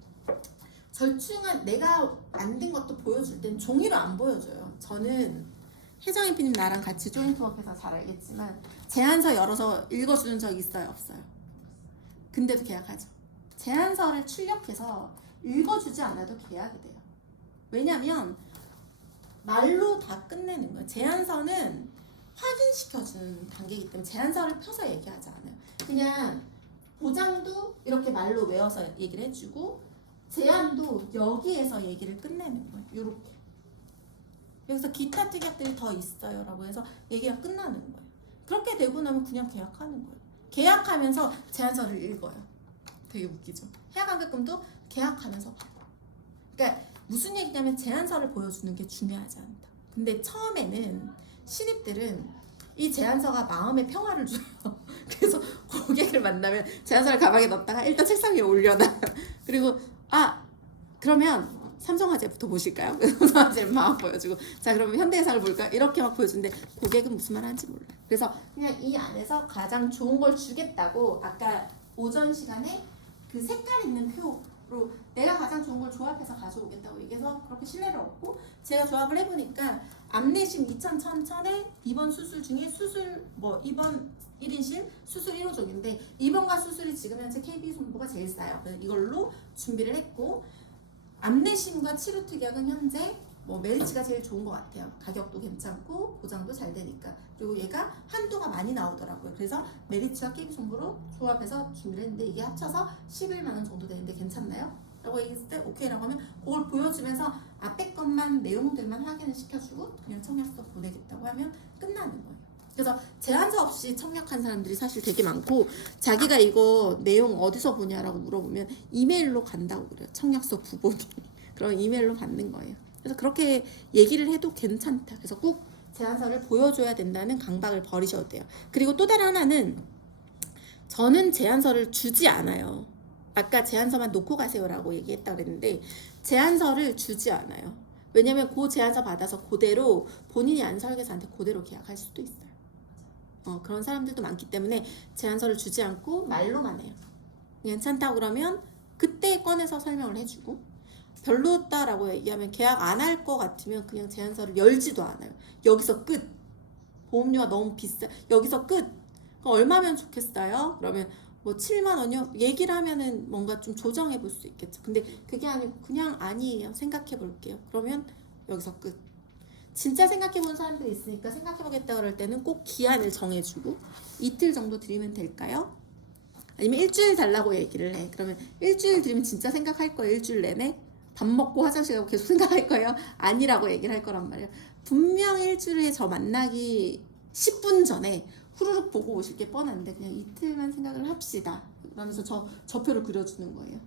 절충안 내가 만든 것도 보여줄 땐 종이로 안 보여줘요. 저는 혜정이 PD님 나랑 같이 조인트워크해서 잘 알겠지만 제안서 열어서 읽어주는 적 있어요? 없어요? 근데도 계약하죠. 제안서를 출력해서 읽어주지 않아도 계약이 돼요. 왜냐면 말로 다 끝내는 거예요. 제안서는 확인시켜주는 단계이기 때문에 제안서를 펴서 얘기하지 않아요. 그냥 보장도 이렇게 말로 외워서 얘기를 해주고 제안도 여기에서 얘기를 끝내는 거예요. 이렇게. 여기서 기타 특약들이 더 있어요 라고 해서 얘기가 끝나는 거예요. 그렇게 되고 나면 그냥 계약하는 거예요. 계약하면서 제안서를 읽어요. 되게 웃기죠. 해약환급금도 계약하면서 봐요. 그러니까 무슨 얘기냐면 제안서를 보여주는 게 중요하지 않다. 근데 처음에는 신입들은 이 제안서가 마음의 평화를 줘요. 그래서 고객을 만나면 제안서를 가방에 넣었다가 일단 책상 위에 올려놔. 그리고 그러면 삼성화재부터 보실까요? 삼성화재를 막 보여주고 자 그러면 현대해상을 볼까요? 이렇게 막 보여주는데 고객은 무슨 말 하는지 몰라요. 그래서 그냥 이 안에서 가장 좋은 걸 주겠다고 아까 오전 시간에 그 색깔 있는 표로 내가 가장 좋은 걸 조합해서 가져오겠다고 얘기해서 그렇게 신뢰를 얻고 제가 조합을 해보니까 암내심 2천 1000에 2번 수술 중에 수술 2번 1인실 수술 1호종인데 2번과 수술이 지금 현재 KB 송보가 제일 싸요. 그래서 이걸로 준비를 했고 암내심과 치료특약은 현재 메리츠가 제일 좋은 것 같아요. 가격도 괜찮고 보장도 잘 되니까. 그리고 얘가 한도가 많이 나오더라고요. 그래서 메리츠와 KB 송보로 조합해서 준비를 했는데 이게 합쳐서 11만 원 정도 되는데 괜찮나요? 라고 얘기했을 때 오케이라고 하면 그걸 보여주면서 앞에 것만 내용들만 확인을 시켜주고 그냥 청약서 보내겠다고 하면 끝나는 거예요. 그래서 제안서 없이 청약한 사람들이 사실 되게 많고 자기가 이거 내용 어디서 보냐라고 물어보면 이메일로 간다고 그래요. 청약서 부본이. 그럼 이메일로 받는 거예요. 그래서 그렇게 얘기를 해도 괜찮다. 그래서 꼭 제안서를 보여줘야 된다는 강박을 버리셔도 돼요. 그리고 또 다른 하나는 저는 제안서를 주지 않아요. 아까 제안서만 놓고 가세요라고 얘기했다고 그랬는데 제안서를 주지 않아요. 왜냐면 그 제안서 받아서 그대로 본인이 안 설계사한테 그대로 계약할 수도 있어요. 그런 사람들도 많기 때문에 제안서를 주지 않고 말로만 해요. 괜찮다고 그러면 그때 꺼내서 설명을 해주고 별로다라고 얘기하면 계약 안 할 것 같으면 그냥 제안서를 열지도 않아요. 여기서 끝. 보험료가 너무 비싸. 여기서 끝. 그럼 얼마면 좋겠어요? 그러면 7만 원이요? 얘기를 하면은 뭔가 좀 조정해 볼 수 있겠죠. 근데 그게 아니고 그냥 아니에요. 생각해 볼게요. 그러면 여기서 끝. 진짜 생각해 본 사람들이 있으니까 생각해 보겠다 그럴 때는 꼭 기한을 정해주고 이틀 정도 드리면 될까요? 아니면 일주일 달라고 얘기를 해. 그러면 일주일 드리면 진짜 생각할 거예요. 일주일 내내? 밥 먹고 화장실 가고 계속 생각할 거예요? 아니라고 얘기를 할 거란 말이에요. 분명 일주일에 저 만나기 10분 전에 후루룩 보고 오실 게 뻔한데 그냥 이틀만 생각을 합시다. 그러면서 저 표를 그려주는 거예요.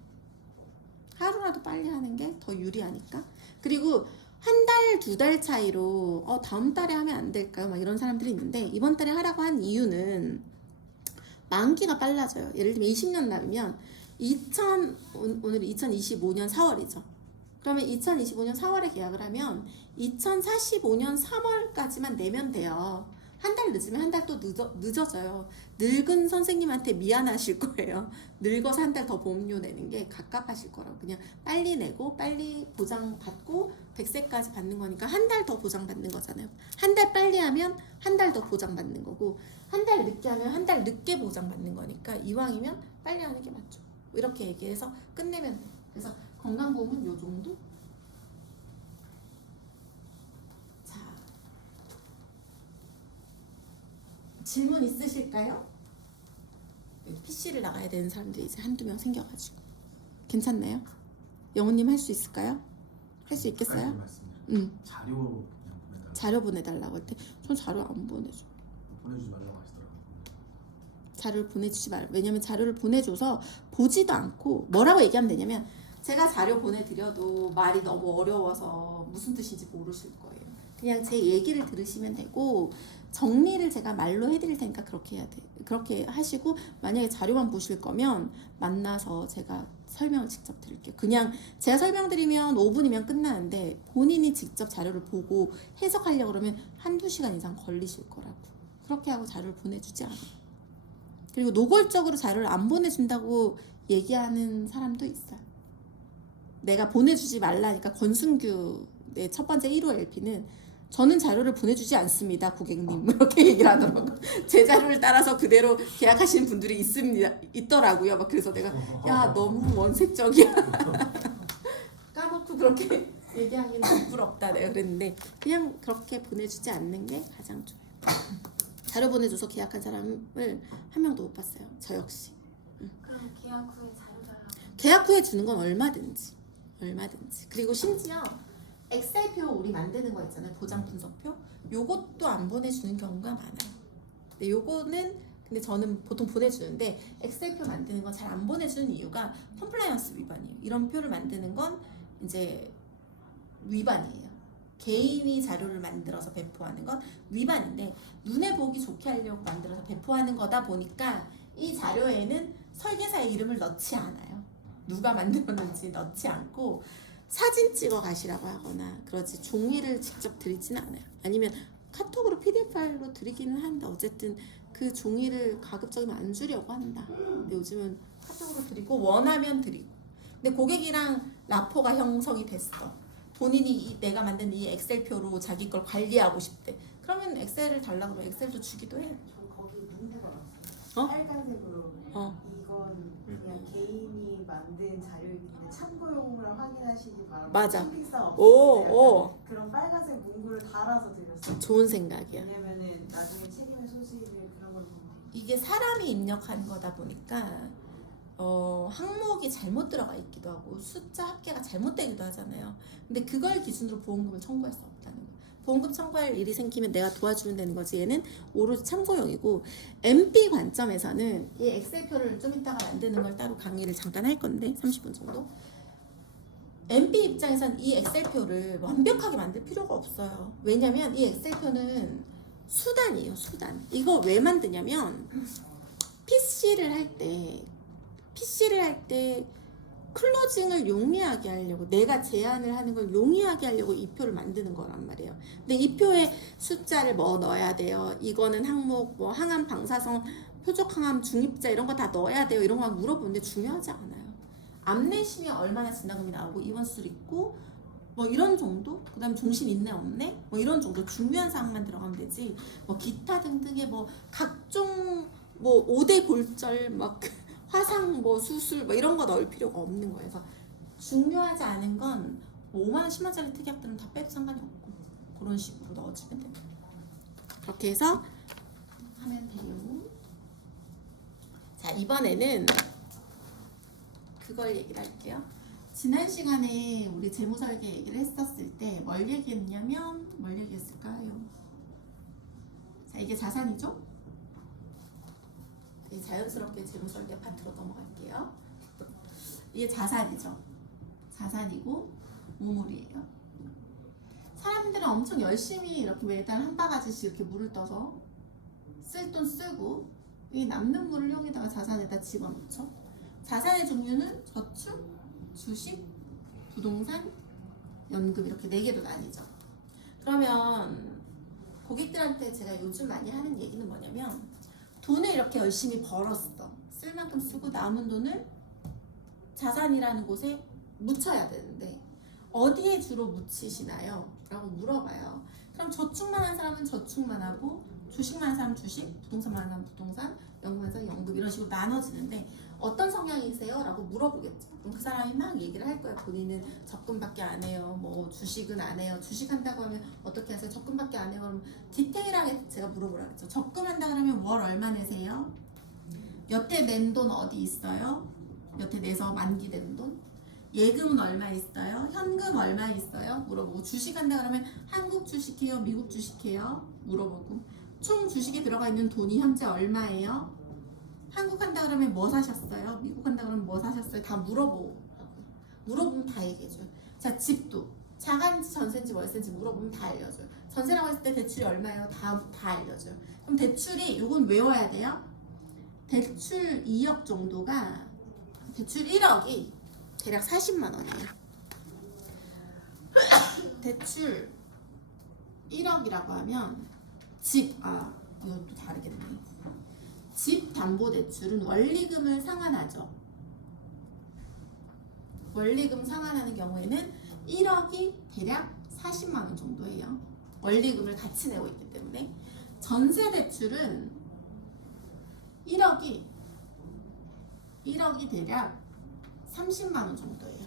하루라도 빨리 하는 게 더 유리하니까. 그리고 한 달, 2달 차이로 다음 달에 하면 안 될까요? 막 이런 사람들이 있는데 이번 달에 하라고 한 이유는 만기가 빨라져요. 예를 들면 20년 납이면 오늘 2025년 4월이죠. 그러면 2025년 4월에 계약을 하면 2045년 3월까지만 내면 돼요. 한 달 늦으면 한 달 또 늦어져요. 늙은 선생님한테 미안하실 거예요. 늙어서 한 달 더 보험료 내는 게 갑갑하실 거라고. 그냥 빨리 내고 빨리 보장받고 100세까지 받는 거니까 한 달 더 보장받는 거잖아요. 한 달 빨리 하면 한 달 더 보장받는 거고 한 달 늦게 하면 한 달 늦게 보장받는 거니까 이왕이면 빨리 하는 게 맞죠. 이렇게 얘기해서 끝내면 돼요. 그래서 건강보험은 요 정도? 질문 있으실까요? PC를 나가야 되는 사람들이 이제 한두 명 생겨가지고 괜찮나요? 영호님 할 수 있을까요? 할 수 있겠어요? 자료 그냥 보내달라고. 자료 보내달라고 할 때 전 자료 안 보내줘. 보내주지 말라고 하시더라고요. 자료를 보내주지 말. 왜냐면 자료를 보내줘서 보지도 않고 뭐라고 얘기하면 되냐면 제가 자료 보내드려도 말이 너무 어려워서 무슨 뜻인지 모르실 거예요. 그냥 제 얘기를 들으시면 되고 정리를 제가 말로 해드릴 테니까 그렇게 해야 돼. 그렇게 하시고 만약에 자료만 보실 거면 만나서 제가 설명을 직접 드릴게요. 그냥 제가 설명드리면 5분이면 끝나는데 본인이 직접 자료를 보고 해석하려고 그러면 한두 시간 이상 걸리실 거라고. 그렇게 하고 자료를 보내주지 않아요. 그리고 노골적으로 자료를 안 보내준다고 얘기하는 사람도 있어요. 내가 보내주지 말라니까 권순규의 첫 번째 1호 LP는 저는 자료를 보내주지 않습니다, 고객님. 이렇게 얘기를 하더라고요. 제 자료를 따라서 그대로 계약하시는 분들이 있더라고요. 막 그래서 내가 야 너무 원색적이야. 까놓고 그렇게 얘기하기는 부끄럽다 내가 그랬는데 그냥 그렇게 보내주지 않는 게 가장 좋아요. 자료 보내줘서 계약한 사람을 한 명도 못 봤어요. 저 역시. 그럼 계약 후에 자료 달라고. 계약 후에 주는 건 얼마든지. 그리고 심지어 엑셀표 우리 만드는 거 있잖아요. 보장 분석표. 요것도 안 보내주는 경우가 많아요. 근데 요거는 근데 저는 보통 보내주는데 엑셀표 만드는 건 잘 안 보내주는 이유가 컴플라이언스 위반이에요. 이런 표를 만드는 건 이제 위반이에요. 개인이 자료를 만들어서 배포하는 건 위반인데 눈에 보기 좋게 하려고 만들어서 배포하는 거다 보니까 이 자료에는 설계사의 이름을 넣지 않아요. 누가 만들었는지 넣지 않고 사진 찍어 가시라고 하거나 그러지 종이를 직접 드리지는 않아요. 아니면 카톡으로 PDF 파일로 드리기는 한다. 어쨌든 그 종이를 가급적이면 안 주려고 한다. 근데 요즘은 카톡으로 드리고 원하면 드리고. 근데 고객이랑 라포가 형성이 됐어. 본인이 내가 만든 이 엑셀표로 자기 걸 관리하고 싶대. 그러면 엑셀을 달라고 하면 엑셀도 주기도 해. 저 거기 문구가 났어요. 어? 빨간색으로. 이건 그냥 개인이 만든 자료이기 때문에 참고용으로 확인하시기 바랍니다. 맞아. 핑픽사 오. 그런 빨간색 문구를 달아서 드렸어요. 좋은 생각이야. 왜냐면은 나중에 책임의 소지를 그런 걸 보면 이게 사람이 입력한 거다 보니까 항목이 잘못 들어가 있기도 하고 숫자 합계가 잘못되기도 하잖아요. 근데 그걸 기준으로 보험금을 청구할 수 없다는 거예요. 보험금 청구할 일이 생기면 내가 도와주면 되는 거지. 얘는 오로지 참고용이고 MP 관점에서는 이 엑셀표를 좀 이따가 만드는 걸 따로 강의를 잠깐 할 건데 30분 정도. MP 입장에선 이 엑셀표를 완벽하게 만들 필요가 없어요. 왜냐면 이 엑셀표는 수단이에요, 수단. 이거 왜 만드냐면 PC를 할 때 클로징을 용이하게 하려고 내가 제안을 하는 걸 용이하게 하려고 이 표를 만드는 거란 말이에요. 근데 이 표에 숫자를 뭐 넣어야 돼요. 이거는 항목 뭐 항암 방사성 표적 항암 중입자 이런 거 다 넣어야 돼요. 이런 거 물어보는데 중요하지 않아요. 암내심이 얼마나 진단금이 나오고 입원 수술 있고 뭐 이런 정도? 그 다음에 종신 있네 없네? 뭐 이런 정도 중요한 사항만 들어가면 되지 뭐 기타 등등의 뭐 각종 뭐 5대 골절 막 화상 뭐 수술 뭐 이런 거 넣을 필요가 없는 거예요. 그래서 중요하지 않은 건 5만원 10만원짜리 특약들은 다 빼도 상관이 없고 그런 식으로 넣어주면 돼요. 그렇게 해서 하면 돼요. 자, 이번에는 그걸 얘기를 할게요. 지난 시간에 우리 재무설계 얘기를 했었을 때 뭘 얘기했냐면 뭘 얘기했을까요? 자, 이게 자산이죠? 자연스럽게 재무설계 파트로 넘어갈게요. 이게 자산이죠. 자산이고 우물이에요. 사람들은 엄청 열심히 이렇게 매달 한 바가지씩 이렇게 물을 떠서 쓸 돈 쓰고 이 남는 물을 여기다가 자산에다 집어넣죠. 자산의 종류는 저축, 주식, 부동산, 연금 이렇게 4개로 나뉘죠. 그러면 고객들한테 제가 요즘 많이 하는 얘기는 뭐냐면 돈을 이렇게 열심히 벌었어. 쓸 만큼 쓰고 남은 돈을 자산이라는 곳에 묻혀야 되는데 어디에 주로 묻히시나요? 라고 물어봐요. 그럼 저축만 한 사람은 저축만 하고 주식만 한 사람은 주식, 부동산만 한 사람은 부동산, 연금만 한 사람은 연금 이런 식으로 나눠지는데 어떤 성향이세요? 라고 물어보겠죠. 그럼 그 사람이 막 얘기를 할 거예요. 본인은 적금밖에 안 해요. 뭐 주식은 안 해요. 주식 한다고 하면 어떻게 하세요? 적금밖에 안 해요. 그럼 디테일하게 제가 물어보라 그랬죠. 적금 한다 그러면 월 얼마 내세요? 여태 낸 돈 어디 있어요? 여태 내서 만기된 돈? 예금은 얼마 있어요? 현금 얼마 있어요? 물어보고 주식 한다 그러면 한국 주식해요? 미국 주식해요? 물어보고 총 주식에 들어가 있는 돈이 현재 얼마예요? 한국 한다 그러면 뭐 사셨어요? 미국 한다 그러면 뭐 사셨어요? 다 물어보면 다 얘기해줘요. 자, 집도 자가인지 전세인지 월세인지 물어보면 다 알려줘요. 전세라고 했을 때 대출이 얼마예요? 다 알려줘요. 그럼 대출이 요건 외워야 돼요. 대출 2억 정도가 대출 1억이 대략 40만 원이에요. 대출 1억이라고 하면 이것도 다르겠네. 집 담보 대출은 원리금을 상환하죠. 원리금 상환하는 경우에는 1억이 대략 40만 원 정도예요. 원리금을 같이 내고 있기 때문에. 전세 대출은 1억이 대략 30만 원 정도예요.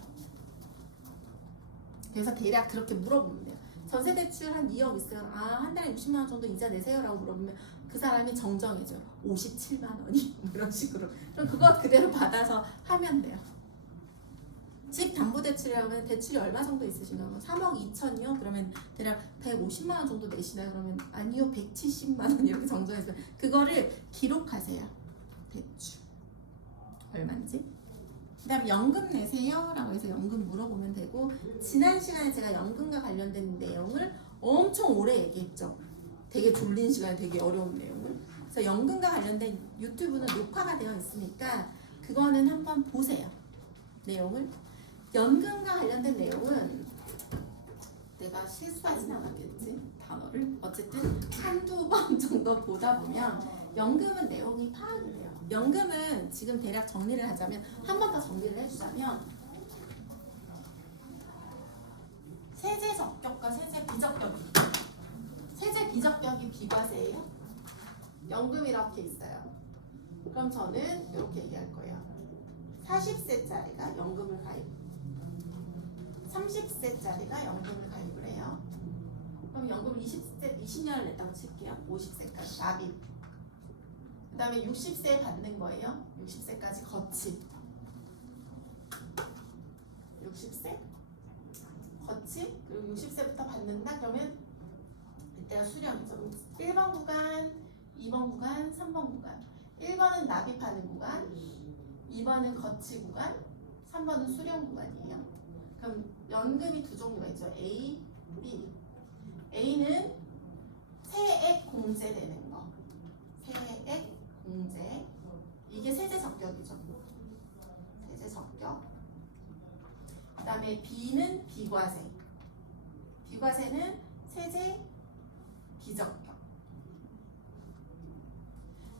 그래서 대략 그렇게 물어보면 돼요. 전세 대출 한 2억 있어요. 한 달에 60만 원 정도 이자 내세요 라고 물어보면 그 사람이 정정해줘요. 57만 원이 이런 식으로. 그럼 그거 그대로 받아서 하면 돼요. 집 담보 대출이라고 하면 대출이 얼마 정도 있으신가요? 3억 2천이요? 그러면 대략 150만 원 정도 내시나요? 그러면 아니요 170만 원 이렇게 정정해서 그거를 기록하세요. 대출 얼마인지. 그 다음 연금 내세요? 라고 해서 연금 물어보면 되고 지난 시간에 제가 연금과 관련된 내용을 엄청 오래 얘기했죠. 되게 졸린 시간에 되게 어려운 내용을 그래서 연금과 관련된 유튜브는 녹화가 되어 있으니까 그거는 한번 보세요. 내용을. 연금과 관련된 내용은 내가 실수하진 않았겠지 단어를. 어쨌든 한두 번 정도 보다 보면 연금은 내용이 파악이 돼요. 연금은 지금 대략 정리를 하자면 한 번 더 정리를 해주자면 세제 적격과 세제 비적격이 세제 비적격이 비과세예요. 연금 이렇게 있어요. 그럼 저는 이렇게 얘기할 거예요. 40세짜리가 연금을 가입 30세짜리가 연금을 가입을 해요. 그럼 연금 20년을 냈다고 칠게요. 50세까지 납입. 그 다음에 60세에 받는 거예요. 60세까지 거치. 60세 거치. 그리고 60세부터 받는다. 그러면 이때가 수령이죠. 1번 구간, 2번 구간, 3번 구간. 1번은 납입하는 구간, 2번은 거치 구간, 3번은 수령 구간이에요. 그럼 연금이 두 종류가 있죠. A, B. A는 세액 공제되는 거. 세액 공제. 이게 세제 적격이죠. 세제 적격. 그 다음에 B는 비과세. 비과세는 세제 비적격.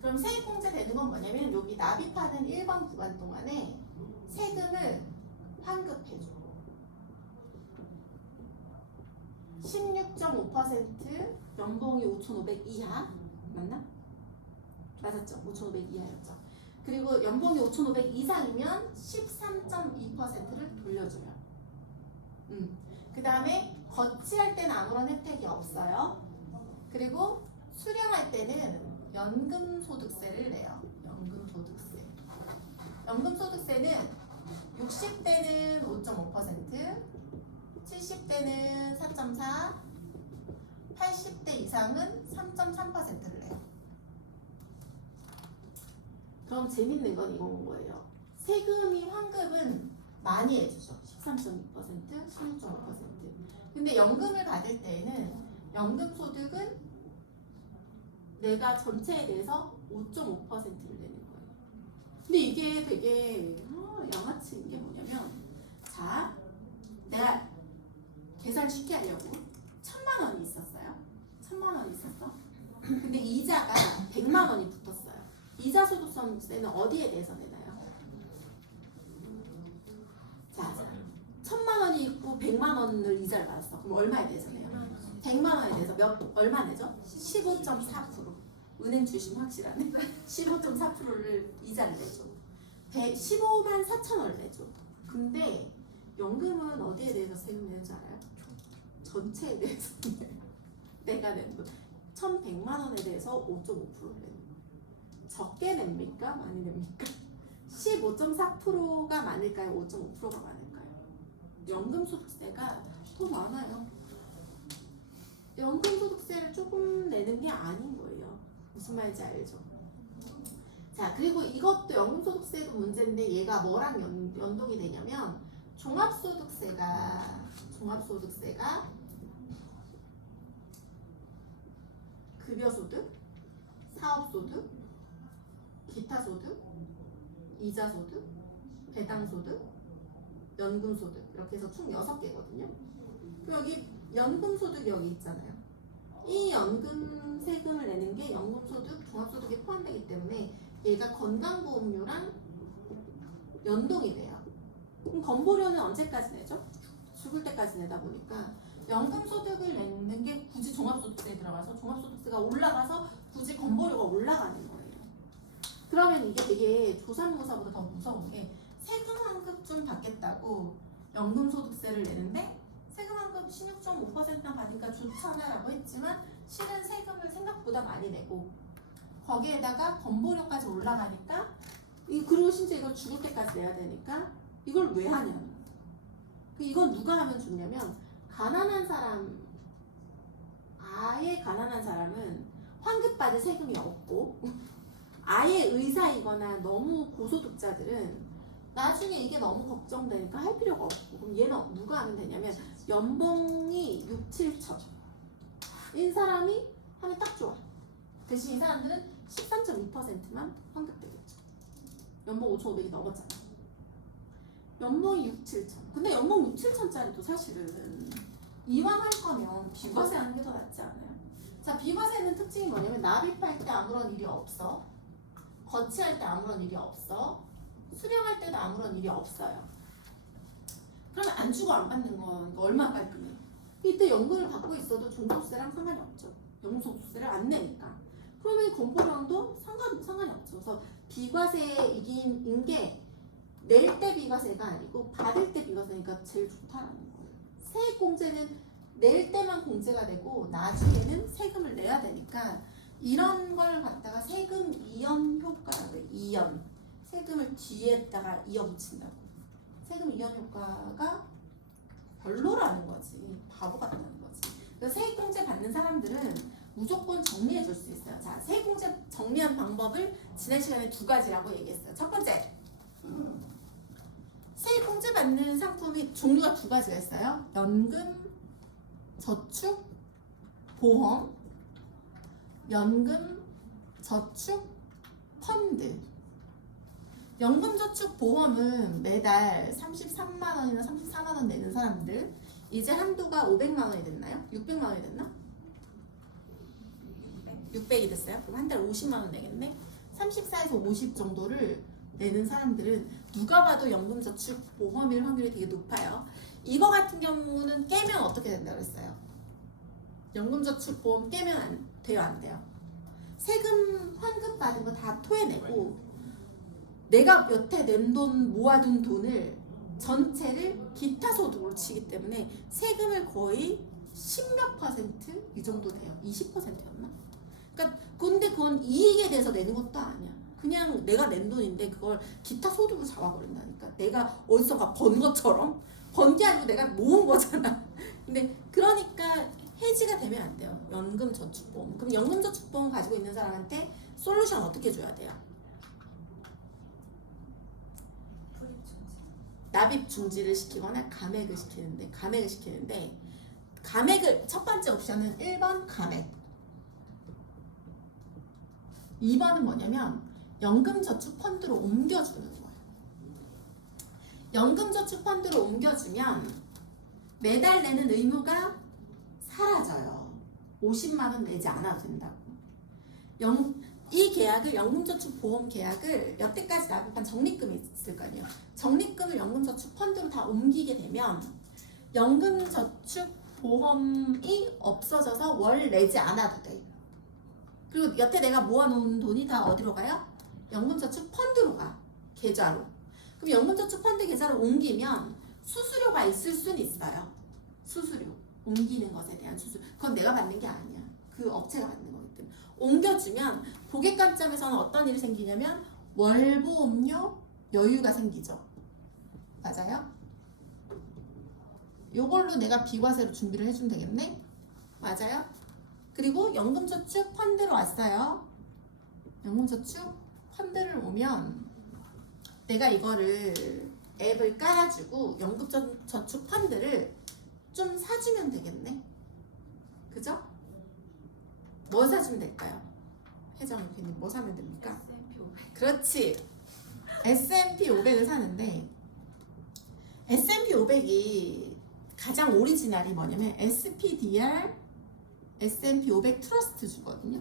그럼 세액 공제 되는 건 뭐냐면 여기 납입하는 1번 구간 동안에 세금을 환급해줘. 16.5% 연봉이 5,500 이하 맞나? 맞았죠? 5,500 이하였죠. 그리고 연봉이 5,500 이상이면 13.2%를 돌려줘요. 그 다음에 거치할 때는 아무런 혜택이 없어요. 그리고 수령할 때는 연금소득세를 내요. 연금소득세. 연금소득세는 60대는 5.5%, 70대는 4.4, 80대 이상은 3.3%를 내요. 그럼 재밌는 건 이건 거예요. 세금이 환급은 많이 해주죠. 13.2%, 16.5%. 근데 연금을 받을 때에는 연금소득은 내가 전체에 대해서 5.5%를 내는 거예요. 근데 이게 되게 양아치인 게 뭐냐면 자, 내가 계산 쉽게 하려고 1,000만 원이 있었어요. 1,000만 원이 있었어. 근데 이자가 100만 원이 붙었어요. 이자 소득세는 어디에 대해서 내나요? 자, 1,000만 원이 있고 100만 원을 이자를 받았어. 그럼 얼마에 대해서 내요? 100만 원에 대해서 얼마 내죠? 15.4%. 은행 주심 확실하네. 15.4%를 이자를 내죠. 15만 4천 원을 내죠. 근데 연금은 어디에 대해서 세금 내는 줄 알아요? 전체에 대해서 내가 낸 돈. 1,100만 원에 대해서 5.5%를 내는 거예요. 적게 냅니까? 많이 냅니까? 15.4%가 많을까요? 5.5%가 많을까요? 연금소득세가 더 많아요. 연금소득세를 조금 내는 게 아닌 거예요. 무슨 말인지 알죠? 자, 그리고 이것도 연금소득세도 문제인데 얘가 뭐랑 연동이 되냐면 종합소득세가 급여소득, 사업소득, 기타소득, 이자소득, 배당소득, 연금소득 이렇게 해서 총 6개거든요. 여기 연금소득 여기 있잖아요. 이 연금 세금을 내는 게 연금소득, 종합소득에 포함되기 때문에 얘가 건강보험료랑 연동이 돼요. 그럼 건보료는 언제까지 내죠? 죽을 때까지 내다 보니까 연금소득을 내는 게 굳이 종합소득세에 들어가서 종합소득세가 올라가서 굳이 건보료가 올라가는 거예요. 그러면 이게 되게 조삼모사보다 더 무서운 게 세금 환급 좀 받겠다고 연금소득세를 내는데 세금 환급 16.5%나 받으니까 좋잖아라고 했지만 실은 세금을 생각보다 많이 내고 거기에다가 건보료까지 올라가니까 그리고 심지어 이걸 죽을 때까지 내야 되니까 이걸 왜 하냐. 이건 누가 하면 좋냐면 가난한 사람, 아예 가난한 사람은 환급받을 세금이 없고 아예 의사이거나 너무 고소득자들은 나중에 이게 너무 걱정되니까 할 필요가 없고 그럼 얘는 누가 하면 되냐면 연봉이 6, 7천 인 사람이 하면 딱 좋아. 대신 이 사람들은 13.2%만 환급되겠죠. 연봉 5,500이 넘었잖아. 연봉이 6, 7천. 근데 연봉 6, 7천짜리도 사실은 이왕할 거면 비과세 하는 게 더 낫지 않아요? 자, 비과세는 특징이 뭐냐면 납입할 때 아무런 일이 없어. 거치할 때 아무런 일이 없어. 수령할 때도 아무런 일이 없어요. 그러면 안 주고 안 받는 건 얼마나 깔끔해. 이때 연금을 받고 있어도 종소득세랑 상관이 없죠. 연금소득세를 안 내니까. 그러면 건보료도 상관이 없죠. 그래서 비과세인 게 낼 때 비과세가 아니고 받을 때 비과세니까 제일 좋다라는 거예요. 세액공제는 낼 때만 공제가 되고 나중에는 세금을 내야 되니까 이런 걸 갖다가 세금 이연 효과라고 해요. 이연. 세금을 뒤에다가 이어 붙인다고. 세금 이연 효과가 별로라는 거지. 바보 같다는 거지. 그래서 세액공제 받는 사람들은 무조건 정리해 줄 수 있어요. 자, 세액공제 정리한 방법을 지난 시간에 2가지라고 얘기했어요. 첫 번째, 세액공제 받는 상품이 종류가 2가지가 있어요. 연금, 저축, 보험, 연금, 저축, 펀드. 연금저축보험은 매달 33만 원이나 34만 원 내는 사람들, 이제 한도가 500만 원이 됐나요? 600만 원이 됐나? 600이 됐어요? 그럼 한 달 50만 원 내겠네? 34에서 50 정도를 내는 사람들은 누가 봐도 연금저축보험일 확률이 되게 높아요. 이거 같은 경우는 깨면 어떻게 된다고 했어요? 연금저축보험 깨면 돼요, 안 돼요? 세금 환급 받은 거 다 토해내고 내가 여태 낸 돈, 모아둔 돈을 전체를 기타 소득으로 치기 때문에 세금을 거의 10몇 % 이 정도 돼요. 20%였나? 그러니까 근데 그건 이익에 대해서 내는 것도 아니야. 그냥 내가 낸 돈인데 그걸 기타 소득으로 잡아버린다니까. 내가 어디선가 번 것처럼. 번 게 아니고 내가 모은 거잖아. 근데 그러니까 해지가 되면 안 돼요. 연금저축보험. 그럼 연금저축보험 가지고 있는 사람한테 솔루션 어떻게 줘야 돼요? 납입 중지를 시키거나 감액을 시키는데 감액을 첫 번째 옵션은 1번 감액, 2번은 뭐냐면 연금저축펀드로 옮겨주는 거예요. 연금저축펀드로 옮겨주면 매달 내는 의무가 사라져요. 50만 원 내지 않아도 된다고. 이 계약을 연금저축보험 계약을 여태까지 납입한 적립금이 있을 거 아니에요. 적립금을 연금저축펀드로 다 옮기게 되면 연금저축보험이 없어져서 월 내지 않아도 돼. 그리고 여태 내가 모아놓은 돈이 다 어디로 가요? 연금저축펀드로 가. 계좌로. 그럼 연금저축펀드 계좌로 옮기면 수수료가 있을 수는 있어요. 수수료. 옮기는 것에 대한 수수료. 그건 내가 받는 게 아니야. 그 업체가 받는 거기 때문에. 옮겨주면 고객 관점에서는 어떤 일이 생기냐면 월보험료 여유가 생기죠. 맞아요? 요걸로 내가 비과세로 준비를 해주면 되겠네? 맞아요? 그리고 연금저축 펀드로 왔어요. 연금저축 펀드를 오면 내가 이거를 앱을 깔아주고 연금저축 펀드를 좀 사주면 되겠네? 그죠? 뭐 사주면 될까요? 혜정 교수님 뭐 사면 됩니까? 그렇지. S&P 500을 사는데 S&P 500이 가장 오리지널이 뭐냐면 SPDR S&P 500 트러스트 주거든요.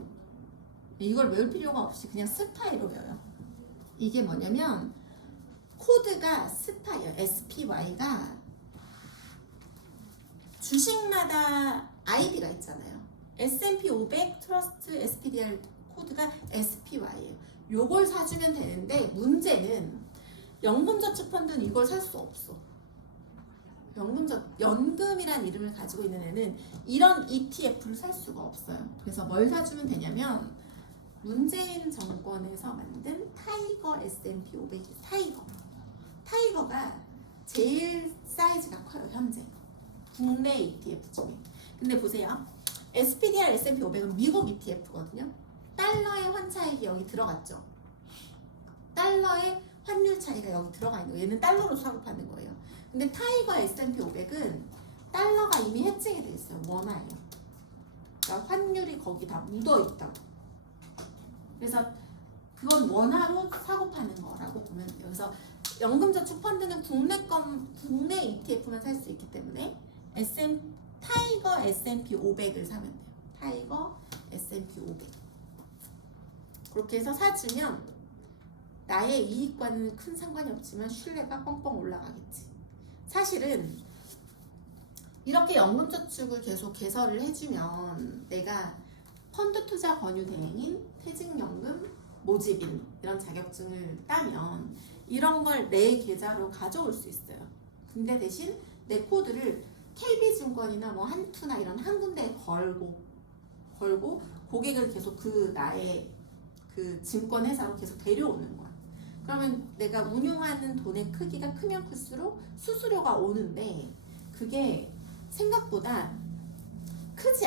이걸 외울 필요가 없이 그냥 스파이로 외워요. 이게 뭐냐면 코드가 스파이예요. SPY가 주식마다 아이디가 있잖아요. S&P 500 트러스트 SPDR 코드가 SPY예요. 요걸 사주면 되는데 문제는 연금저축펀드는 이걸 살 수 없어. 연금이란 이름을 가지고 있는 애는 이런 ETF를 살 수가 없어요. 그래서 뭘 사주면 되냐면 문재인 정권에서 만든 타이거 S&P 500이 타이거가 제일 사이즈가 커요. 현재 국내 ETF 중에. 근데 보세요. SPDR S&P 500은 미국 ETF거든요. 달러의 환차익이 여기 들어갔죠. 달러의 환율 차이가 여기 들어가 있는 거예요. 얘는 달러로 사고 파는 거예요. 근데 타이거 S&P 500은 달러가 이미 해칭이 돼 있어요. 원화예요. 그러니까 환율이 거기 다 묻어 있다고. 그래서 그건 원화로 사고 파는 거라고 보면 돼요. 그래서 연금저축 펀드는 국내 ETF만 살 수 있기 때문에 타이거 S&P 500을 사면 돼요. 타이거 S&P 500. 그렇게 해서 사주면 나의 이익과는 큰 상관이 없지만 신뢰가 뻥뻥 올라가겠지. 사실은 이렇게 연금저축을 계속 개설을 해주면 내가 펀드 투자 권유 대행인 퇴직연금 모집인 이런 자격증을 따면 이런 걸 내 계좌로 가져올 수 있어요. 근데 대신 내 코드를 KB증권이나 뭐 한투나 이런 한 군데에 걸고 고객을 계속 그 나의 그 증권 회사로 계속 데려오는 거야. 그러면 내가 운용하는 돈의 크기가 크면 클수록 수수료가 오는데 그게 생각보다 크지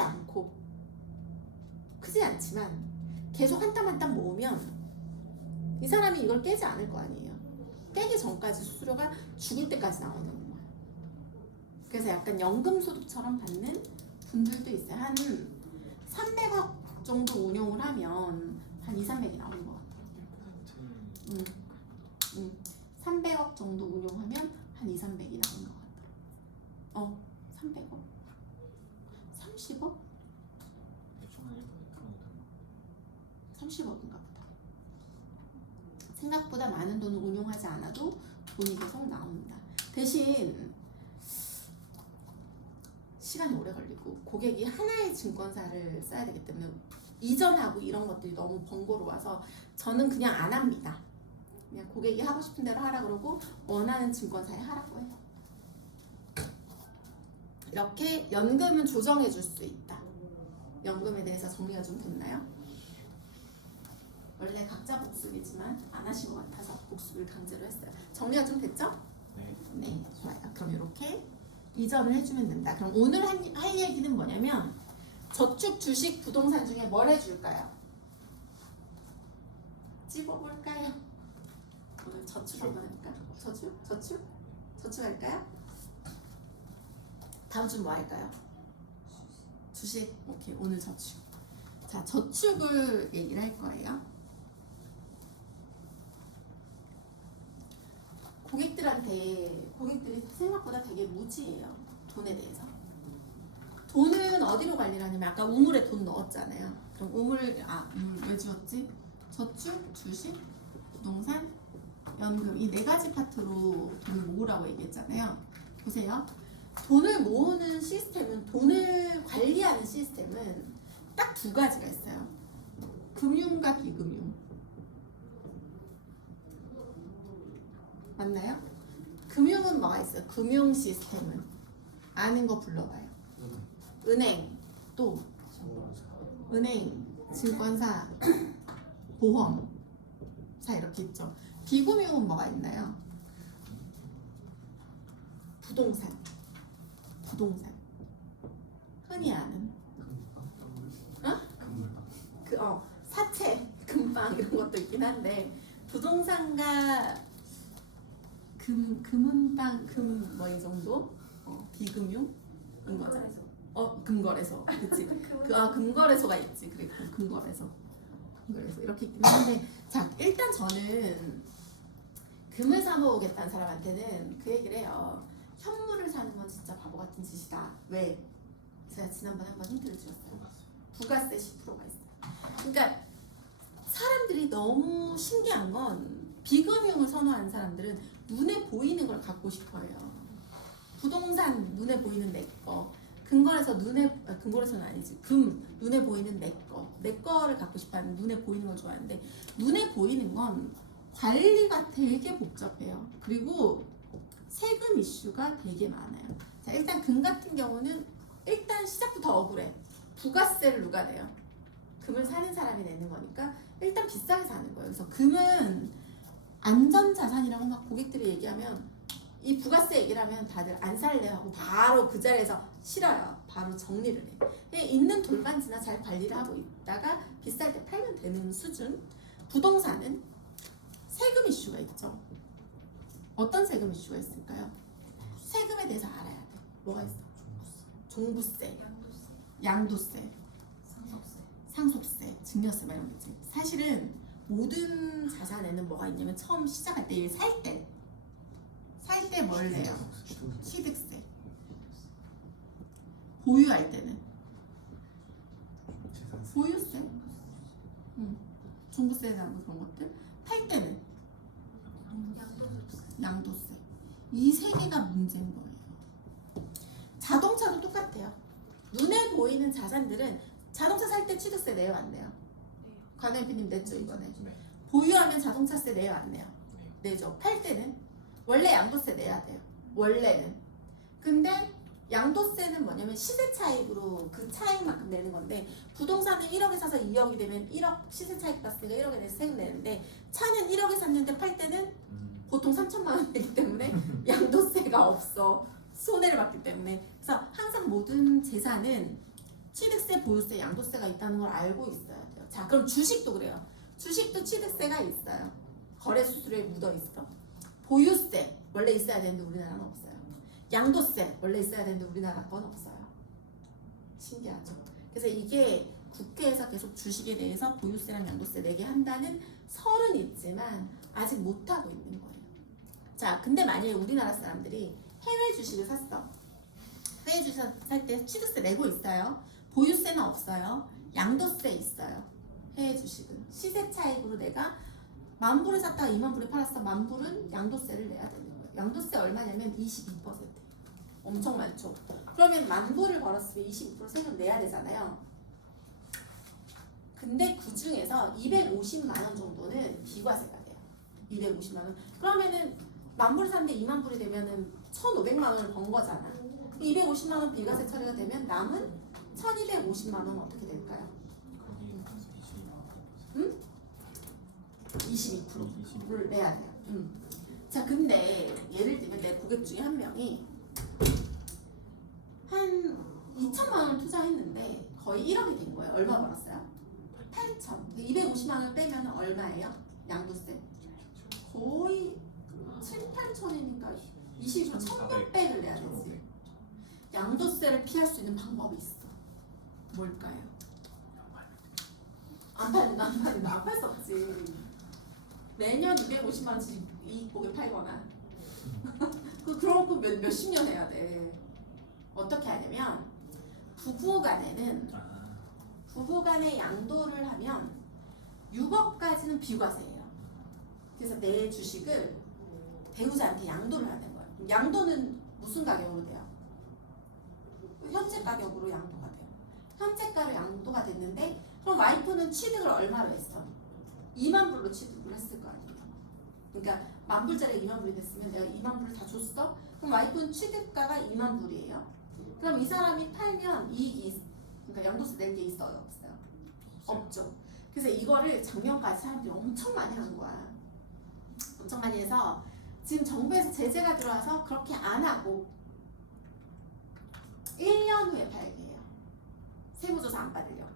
않지만 계속 한 땀 한 땀 모으면 이 사람이 이걸 깨지 않을 거 아니에요. 깨기 전까지 수수료가 죽을 때까지 나오는 거예요. 그래서 약간 연금소득처럼 받는 분들도 있어요. 한 300억 정도 운용을 하면 한 2, 300이 나오는 것 같아요. 300억 정도 운용하면 한 2, 300이 나오는 것 같아요. 300억? 30억? 대충 한 1% 30억인가 보다. 생각보다 많은 돈을 운용하지 않아도 돈이 계속 나옵니다. 대신 시간이 오래 걸리고 고객이 하나의 증권사를 써야 되기 때문에 이전하고 이런 것들이 너무 번거로워서 저는 그냥 안 합니다. 그냥 고객이 하고 싶은 대로 하라 그러고 원하는 증권사에 하라고 해요. 이렇게 연금은 조정해 줄 수 있다. 연금에 대해서 정리가 좀 됐나요? 원래 각자 복습이지만 안 하신 것 같아서 복습을 강제로 했어요. 정리가 좀 됐죠? 네. 네, 좋아요. 그럼 이렇게 이전을 해주면 된다. 그럼 오늘 할 얘기는 뭐냐면 저축, 주식, 부동산 중에 뭘 해줄까요? 집어볼까요? 오늘 저축 한번 해볼까? 저축 할까요? 다음 주 뭐 할까요? 주식? 오케이, 오늘 저축. 자, 저축을 얘기를 할 거예요. 고객들이 생각보다 되게 무지해요. 돈에 대해서. 돈은 어디로 관리를 하냐면 아까 우물에 돈 넣었잖아요. 그럼 우물 왜 지웠지? 저축, 주식, 부동산, 연금 이 네 가지 파트로 돈을 모으라고 얘기했잖아요. 보세요. 돈을 모으는 시스템은 돈을 관리하는 시스템은 딱 두 가지가 있어요. 금융과 비금융. 맞나요? 금융은 뭐가 있어요? 금융 시스템은 아는 거 불러봐요. 은행, 또 은행, 증권사, 보험사 이렇게 있죠. 비금융은 뭐가 있나요? 부동산. 흔히 아는 사채, 금방 이런 것도 있긴 한데 부동산과 금은방, 뭐 이 정도 비금융인 거죠. 금거래소, 그치? 금거래소가 있지. 그래, 금거래소 이렇게 있긴 한데, 자 일단 저는 금을 사 모으겠다는 사람한테는 그 얘기를 해요. 현물을 사는 건 진짜 바보 같은 짓이다. 왜? 제가 지난번에 한번 힌트를 주었어요. 부가세 10%가 있어요. 그러니까 사람들이 너무 신기한 건 비금융을 선호하는 사람들은 눈에 보이는 걸 갖고 싶어요. 부동산 눈에 보이는 내 거, 금거래소는 아니지. 눈에 보이는 내 거를 갖고 싶어하는 눈에 보이는 걸 좋아하는데 눈에 보이는 건 관리가 되게 복잡해요. 그리고 세금 이슈가 되게 많아요. 자, 일단 금 같은 경우는 일단 시작부터 억울해. 부가세를 누가 내요? 금을 사는 사람이 내는 거니까 일단 비싸게 사는 거예요. 그래서 금은 안전자산이라고 막 고객들이 얘기하면 이 부가세 얘기를 하면 다들 안 살래 하고 바로 그 자리에서 싫어요. 바로 정리를 해. 있는 돌반지나 잘 관리를 하고 있다가 비쌀 때 팔면 되는 수준. 부동산은 세금 이슈가 있죠. 어떤 세금 이슈가 있을까요? 세금에 대해서 알아야 돼. 뭐가 있어? 종부세, 양도세, 상속세, 증여세 막 이런 거 있지. 사실은 모든 자산에는 뭐가 있냐면 처음 시작할 때 살 때 뭘 내요? 취득세. 보유할 때는 재산세. 보유세, 종부세나 뭐 그런 것들. 팔 때는 양도세. 이 세 개가 문제인 거예요. 자동차도 똑같아요. 눈에 보이는 자산들은 자동차 살 때 취득세 내요 안 내요? 관현피님 냈죠 이번에. 네. 보유하면 자동차세 내요 안 내요? 네. 내죠. 팔 때는 원래 양도세 내야 돼요. 원래는. 근데 양도세는 뭐냐면 시세 차익으로 그 차익만큼 내는 건데, 부동산은 1억에 사서 2억이 되면 1억 시세 차익 봤으니까 1억에 내서 세금 내는데, 차는 1억에 샀는데 팔 때는 보통 3천만 원 되기 때문에 양도세가 없어. 손해를 봤기 때문에. 그래서 항상 모든 재산은 취득세, 보유세, 양도세가 있다는 걸 알고 있어야 돼요. 자, 그럼 주식도 그래요. 주식도 취득세가 있어요. 거래 수수료에 묻어 있어. 보유세 원래 있어야 되는데 우리나라는 없어요. 양도세 원래 있어야 되는데 우리나라 건 없어요. 신기하죠. 그래서 이게 국회에서 계속 주식에 대해서 보유세랑 양도세 내게 한다는 설은 있지만 아직 못하고 있는 거예요. 자, 근데 만약에 우리나라 사람들이 해외 주식을 샀어. 해외 주식 살 때 취득세 내고 있어요. 보유세는 없어요. 양도세 있어요. 해외 주식은 시세 차익으로 내가 10,000불에 샀다가 20,000불에 팔았어. 10,000불은 양도세를 내야 되는 거예요. 양도세 얼마냐면 22%. 엄청 많죠. 그러면 10,000불을 벌었으면 22% 세금 내야 되잖아요. 근데 그 중에서 250만 원 정도는 비과세가 돼요. 250만 원. 그러면은 10,000불 샀는데 20,000불이 되면은 1,500만 원을 번 거잖아. 250만 원 비과세 처리가 되면 남은 1,250만 원은 어떻게 될까요? 거기 가서 22%를 내야 돼요. 자, 근데 예를 들면 내 고객 중에 한 명이 한 2천만 원을 투자했는데 거의 1억이 된 거예요. 얼마 벌었어요? 8천. 250만 원을 빼면 얼마예요? 양도세? 거의 7, 8천이니까 20% 1,000몇백을 내야 되지. 양도세를 피할 수 있는 방법이 있어. 뭘까요? 안 팔 수 없지. 매년 250만 원씩 이익 보게 팔거나. 그럼 그 몇십 년 해야 돼. 어떻게 하냐면 부부간에 양도를 하면 6억까지는 비과세예요. 그래서 내 주식을 배우자한테 양도를 하는 거예요. 양도는 무슨 가격으로 돼요? 현재 가격으로 양도가 돼요. 현재가로 양도가 됐는데, 그럼 와이프는 취득을 얼마로 했어? 20,000불로 취득을 했을 거 아니에요. 그러니까 10,000불짜리 20,000불이 됐으면 내가 20,000불을 다 줬어? 그럼 와이프는 취득가가 20,000불이에요. 그럼 이 사람이 팔면 이익이, 그러니까 양도세 낼 게 있어요? 없어요? 없죠. 그래서 이거를 작년까지 사람들이 엄청 많이 한 거야. 엄청 많이 해서 지금 정부에서 제재가 들어와서 그렇게 안 하고 1년 후에 팔게 해요. 세무조사 안 받으려고.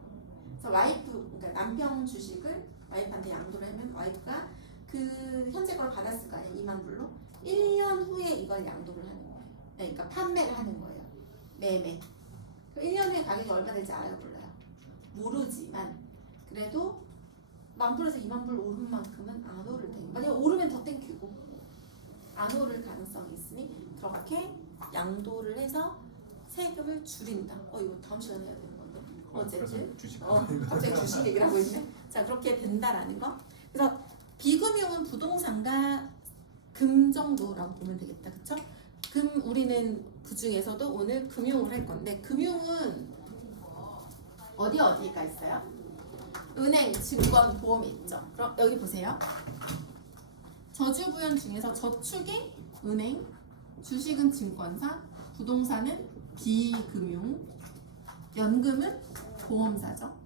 그래서 와이프, 그러니까 남편 주식을 와이프한테 양도를 하면 와이프가 그 현재 걸 받았을 거 아니에요. 20,000불로. 1년 후에 이걸 양도를 하는 거예요. 그러니까 판매를 하는 거예요. 매매. 그 1년 후에 가격이 얼마 될지 알아요? 몰라요? 모르지만 그래도 10,000불에서 20,000불 오른 만큼은 안 오를 테니까. 만약에 오르면 더 땡큐고 안 오를 가능성이 있으니 그렇게 양도를 해서 세금을 줄인다. 이거 다음 시간에 해야 되는 건데. 어쨌든 주식. 갑자기 주식 얘기를 하고 있네. 자, 그렇게 된다라는 거. 그래서 비금융은 부동산과 금 정도라고 보면 되겠다. 그쵸? 우리는 그 중에서도 오늘 금융을 할 건데, 금융은 어디가 있어요? 은행, 증권, 보험이 있죠. 그럼 여기 보세요. 저주부연 중에서 저축이 은행, 주식은 증권사, 부동산은 비금융, 연금은 보험사죠.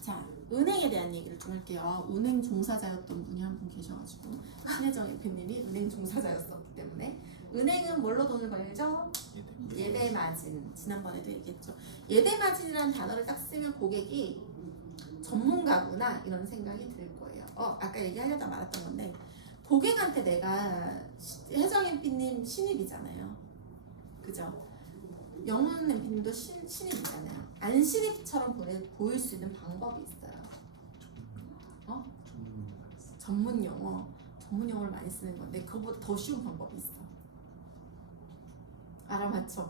자, 은행에 대한 얘기를 좀 할게요. 은행 종사자였던 분이 한 분 계셔가지고, 신혜정 대표님이 은행 종사자였었기 때문에. 은행은 뭘로 돈을 벌죠? 예대 마진. 지난번에도 얘기했죠. 예대 마진이라는 단어를 딱 쓰면 고객이 전문가구나 이런 생각이 들 거예요. 아까 얘기하려다 말았던 건데, 고객한테 내가 혜정인 PD님 신입이잖아요. 그죠? 영훈 MP님도 신입이잖아요. 안 신입처럼 보일 수 있는 방법이 있어요. 전문 용어. 전문 용어를 많이 쓰는 건데 그거보다 더 쉬운 방법이 있어. 알아맞혀.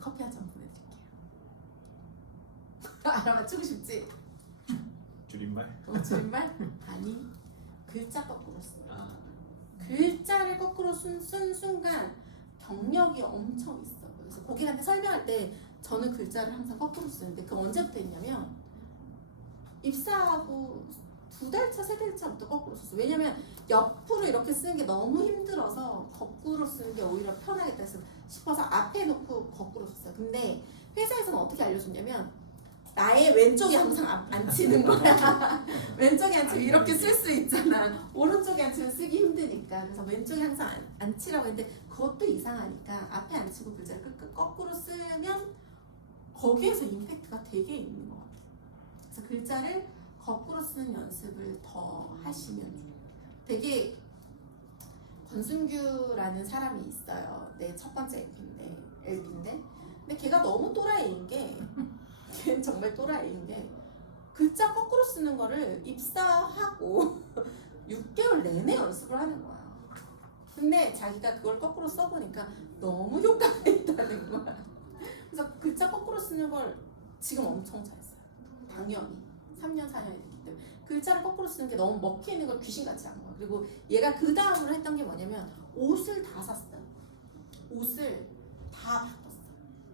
커피 한 잔 보내드릴게요. 알아맞히고 싶지? 줄임말? 줄임말? 아니. 글자 거꾸로 써. 아, 글자를 거꾸로 쓴 순간 경력이 엄청 있어. 그래서 고객한테 설명할 때 저는 글자를 항상 거꾸로 쓰는데 그 언제부터 했냐면 입사하고 2달 차, 3달 차부터 거꾸로 썼어. 왜냐면 옆으로 이렇게 쓰는 게 너무 힘들어서 거꾸로 쓰는 게 오히려 편하겠다 싶어서 앞에 놓고 거꾸로 썼어요. 근데 회사에서는 어떻게 알려줬냐면 나의 왼쪽이 항상 앉히는 거야. 왼쪽에 앉히면 이렇게 쓸 수 있잖아. 오른쪽에 앉히면 쓰기 힘드니까. 그래서 왼쪽에 항상 앉히라고 했는데 그것도 이상하니까 앞에 앉히고 글자를 끝 거꾸로 쓰면 거기에서 임팩트가 되게 있는 것 같아요. 그래서 글자를 거꾸로 쓰는 연습을 더 하시면 좋아요. 되게 권순규라는 사람이 있어요. 내 첫 번째 LP인데 근데 걔가 너무 또라이인 게 걔는 정말 또라이인 게 글자 거꾸로 쓰는 거를 입사하고 6개월 내내 연습을 하는 거야. 근데 자기가 그걸 거꾸로 써보니까 너무 효과가 있다는 거야. 그래서 글자 거꾸로 쓰는 걸 지금 엄청 잘 써요. 당연히 3년 4년이 됐기 때문에 글자를 거꾸로 쓰는 게 너무 먹히는 걸 귀신같이 한 거야. 그리고 얘가 그 다음으로 했던 게 뭐냐면 옷을 다 샀어요. 옷을 다 바꿨어.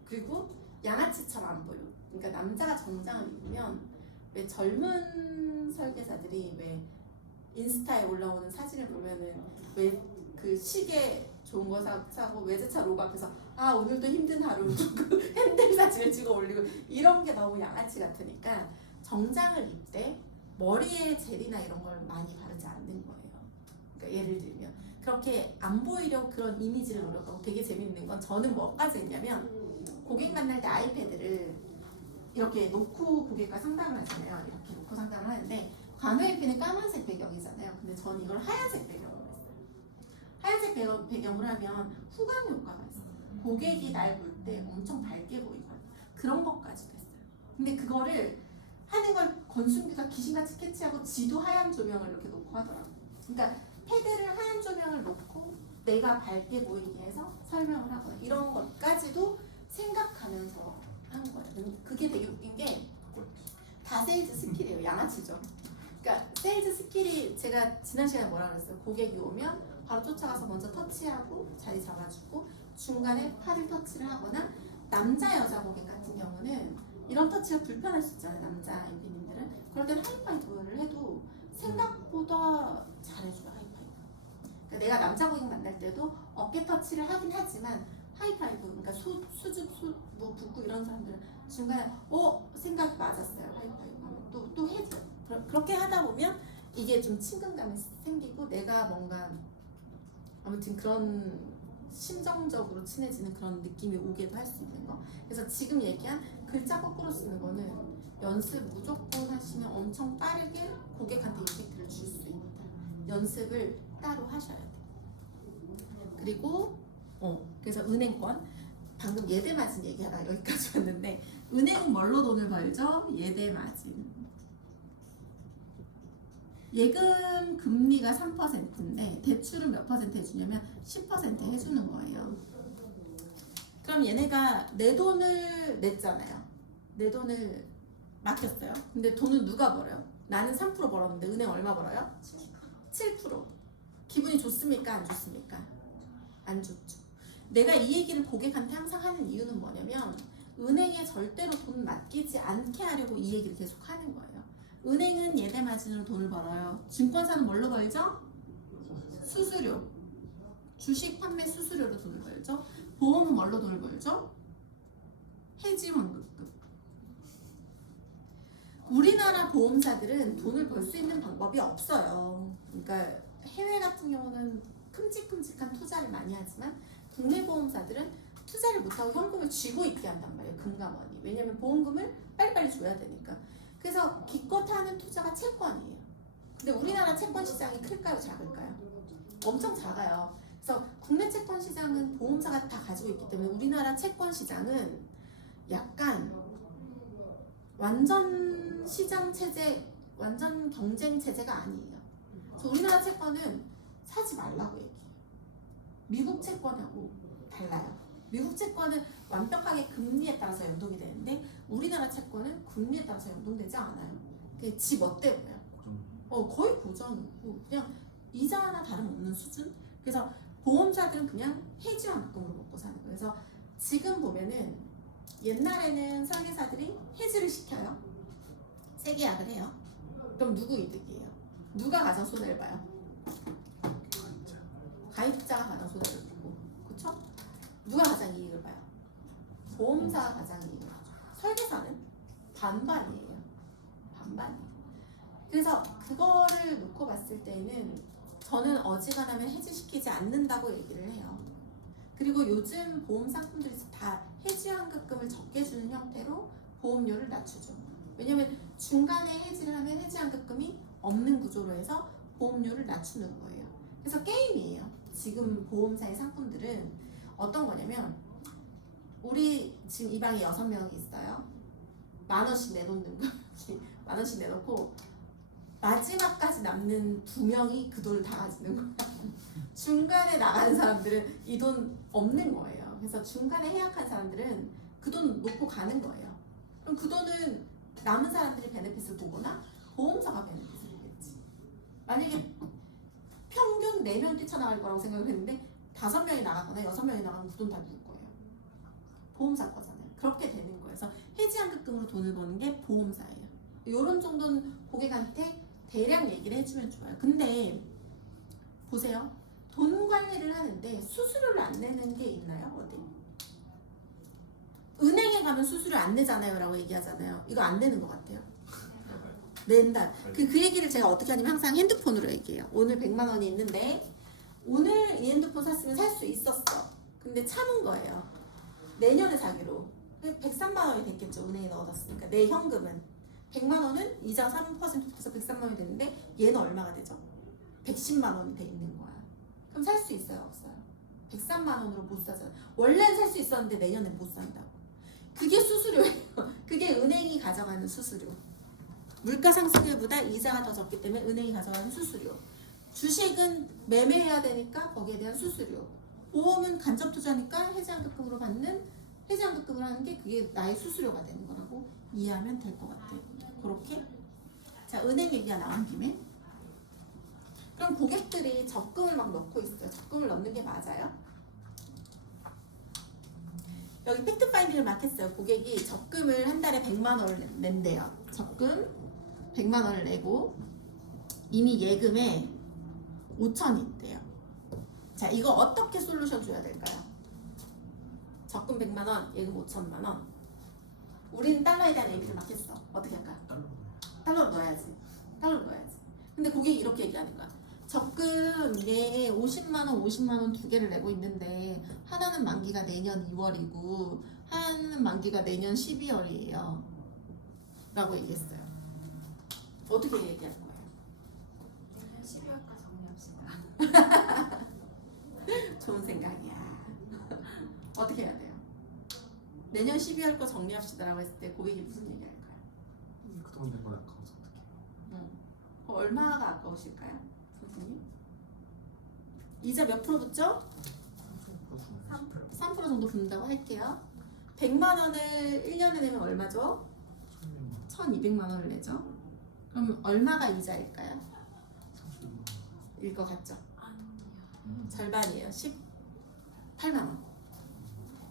그리고 양아치처럼 안 보여. 그러니까 남자가 정장을 입으면 왜 젊은 설계사들이 왜 인스타에 올라오는 사진을 보면은 왜 그 시계 좋은 거 사고 외제차 로고 앞에서 아 오늘도 힘든 하루 핸들 사진을 찍어 올리고 이런 게 너무 양아치 같으니까 정장을 입되 머리에 젤이나 이런 걸 많이 바르지 않는 거예요. 그러니까 예를 들면 그렇게 안 보이려고 그런 이미지를 노력하고 되게 재밌는 건 저는 뭐까지 했냐면 고객 만날 때 아이패드를 이렇게 놓고 고객과 상담을 하잖아요. 이렇게 놓고 상담을 하는데 관호MP는 까만색 배경이잖아요. 근데 저는 이걸 하얀색 배경으로 했어요. 하얀색 배경으로 하면 후광 효과가 있어요. 고객이 날 볼 때 엄청 밝게 보이거든요. 그런 것까지도 했어요. 근데 그거를 하는 걸 권순규가 귀신같이 캐치하고 지도 하얀 조명을 이렇게 놓고 하더라고요. 그러니까 패드를 하얀 조명을 놓고 내가 밝게 보이게 해서 설명을 하거나 이런 것까지도 생각하면서 한 거예요. 그게 되게 웃긴 게 다 세일즈 스킬이에요. 양아치죠. 그러니까 세일즈 스킬이 제가 지난 시간에 뭐라 그랬어요? 고객이 오면 바로 쫓아가서 먼저 터치하고 자리 잡아주고 중간에 팔을 터치를 하거나 남자 여자 고객 같은 경우는 이런 터치가 불편할 수 있잖아요. 남자 MP님들은 그럴 때는 하이파이브를 해도 생각보다 잘해줘요. 하이파이브. 그러니까 내가 남자 고객 만날 때도 어깨 터치를 하긴 하지만 하이파이브, 그러니까 수줍, 뭐 북구 이런 사람들은 중간에 생각이 맞았어요. 하이파이브 하면 또 해줘. 그렇게 하다 보면 이게 좀 친근감이 생기고 내가 뭔가 아무튼 그런 심정적으로 친해지는 그런 느낌이 오게도 할 수 있는 거. 그래서 지금 얘기한 글자 거꾸로 쓰는 거는 연습 무조건 하시면 엄청 빠르게 고객한테 임팩트를 줄 수 있다. 연습을 따로 하셔야 돼요. 그리고 그래서 은행권 방금 예대마진 얘기하다 여기까지 왔는데 은행은 뭘로 돈을 벌죠? 예대마진. 예금 금리가 3%인데 대출은 몇 퍼센트 해주냐면 10% 해주는 거예요. 그럼 얘네가 내 돈을 냈잖아요. 내 돈을 맡겼어요. 근데 돈은 누가 벌어요? 나는 3% 벌었는데 은행 얼마 벌어요? 7%. 기분이 좋습니까? 안 좋습니까? 안 좋죠. 내가 이 얘기를 고객한테 항상 하는 이유는 뭐냐면 은행에 절대로 돈 맡기지 않게 하려고 이 얘기를 계속 하는 거예요. 은행은 예대 마진으로 돈을 벌어요. 증권사는 뭘로 벌죠? 수수료. 주식 판매 수수료로 돈을 벌죠. 보험은 뭘로 돈을 벌죠? 해지 환급금. 우리나라 보험사들은 돈을 벌 수 있는 방법이 없어요. 그러니까 해외 같은 경우는 큼직큼직한 투자를 많이 하지만 국내 보험사들은 투자를 못하고 현금을 쥐고 있게 한단 말이에요. 금감원이. 왜냐면 보험금을 빨리빨리 줘야 되니까. 그래서 기껏 하는 투자가 채권이에요. 근데 우리나라 채권 시장이 클까요? 작을까요? 엄청 작아요. 그래서 국내 채권 시장은 보험사가 다 가지고 있기 때문에 우리나라 채권 시장은 약간 완전 시장 체제, 완전 경쟁 체제가 아니에요. 그래서 우리나라 채권은 사지 말라고 얘기해요. 미국 채권하고 달라요. 미국 채권은 완벽하게 금리에 따라서 연동이 되는데 우리나라 채권은 금리에 따라서 연동되지 않아요. 그게 지 멋대로예요. 거의 고정이고 그냥 이자 하나 다름없는 수준. 그래서 보험사들은 그냥 해지환급금으로 먹고 사는 거예요. 그래서 지금 보면은 옛날에는 설계사들이 해지를 시켜요. 세계약을 해요. 그럼 누구 이득이에요? 누가 가장 손해를 봐요? 가입자가 가장 손해를 보고, 그렇죠? 누가 가장 이익을 봐요? 보험사가 가장 이익을 봐요. 설계사는 반반이에요. 반반이에요. 그래서 그거를 놓고 봤을 때는 저는 어지간하면 해지시키지 않는다고 얘기를 해요. 그리고 요즘 보험 상품들이 다 해지환급금을 적게 주는 형태로 보험료를 낮추죠. 왜냐면 중간에 해지를 하면 해지환급금이 없는 구조로 해서 보험료를 낮추는 거예요. 그래서 게임이에요. 지금 보험사의 상품들은 어떤 거냐면 우리 지금 이 방에 6명이 있어요. 10,000원씩 내놓는 거. 10,000원씩 내놓고 마지막까지 남는 2명이 그 돈을 다 가지는 거야. 중간에 나가는 사람들은 이 돈 없는 거예요. 그래서 중간에 해약한 사람들은 그 돈 놓고 가는 거예요. 그럼 그 돈은 남은 사람들이 베네핏을 보거나 보험사가 베네핏을 보겠지. 만약에 평균 4명 뛰쳐나갈 거라고 생각을 했는데 5명이 나가거나 6명이 나가면 그 돈 다 누울 거예요. 보험사 거잖아요. 그렇게 되는 거예요. 그래서 해지환급금으로 돈을 버는 게 보험사예요. 이런 정도는 고객한테 대략 얘기를 해주면 좋아요. 근데 보세요. 돈 관리를 하는데 수수료를 안 내는 게 있나요? 어디? 은행에 가면 수수료 안 내잖아요 라고 얘기하잖아요. 이거 안 내는 것 같아요. 낸다. 그 얘기를 제가 어떻게 하냐면 항상 핸드폰으로 얘기해요. 오늘 100만 원이 있는데 오늘 이 핸드폰 샀으면 살 수 있었어. 근데 참은 거예요. 내년에 사기로. 103만 원이 됐겠죠. 은행에 넣어뒀으니까. 내 현금은. 100만 원은 이자 3% 붙어서 103만 원이 되는데 얘는 얼마가 되죠? 110만 원이 돼 있는 거야. 그럼 살 수 있어요? 없어요? 103만 원으로 못 사잖아요. 원래는 살 수 있었는데 내년에 못 산다고. 그게 수수료예요. 그게 은행이 가져가는 수수료. 물가 상승률보다 이자가 더 적기 때문에 은행이 가져가는 수수료. 주식은 매매해야 되니까 거기에 대한 수수료. 보험은 간접 투자니까 해지환급금으로 받는 해지환급금을 하는 게 그게 나의 수수료가 되는 거라고 이해하면 될 것 같아요. 그렇게. 자, 은행 얘기가 나온 김에 그럼 고객들이 적금을 막 넣고 있어요. 적금을 넣는 게 맞아요? 여기 팩트 파인딩을 막 했어요. 고객이 적금을 한 달에 100만 원을 낸대요. 적금 100만 원을 내고 이미 예금에 5천이 있대요. 자, 이거 어떻게 솔루션 줘야 될까요? 적금 100만 원, 예금 5천만 원. 우리는 달러에 대한 얘기를 막 했어. 어떻게 할까? 달러로 넣어야지. 달러로 넣어야지. 근데 고객이 이렇게 얘기하는 거야. 적금 얘 50만 원, 50만 원 두 개를 내고 있는데 하나는 만기가 내년 2월이고 하나는 만기가 내년 12월이에요. 라고 얘기했어요. 어떻게 얘기할 거예요? 내년 12월까지 정리합시다. 좋은 생각이야. 어떻게 해야 돼요? 내년 12월 거 정리합시다라고 했을 때 고객이 무슨 얘기 할까요? 그동안 낸 건 아까워서 어떡해. 얼마가 아까우실까요? 선생님? 이자 몇 프로 붙죠? 3% 정도 붙는다고 할게요. 100만 원을 1년에 내면 얼마죠? 1200만 원을 내죠. 그럼 얼마가 이자일까요? 일 것 같죠? 아니요. 절반이에요. 18만 원.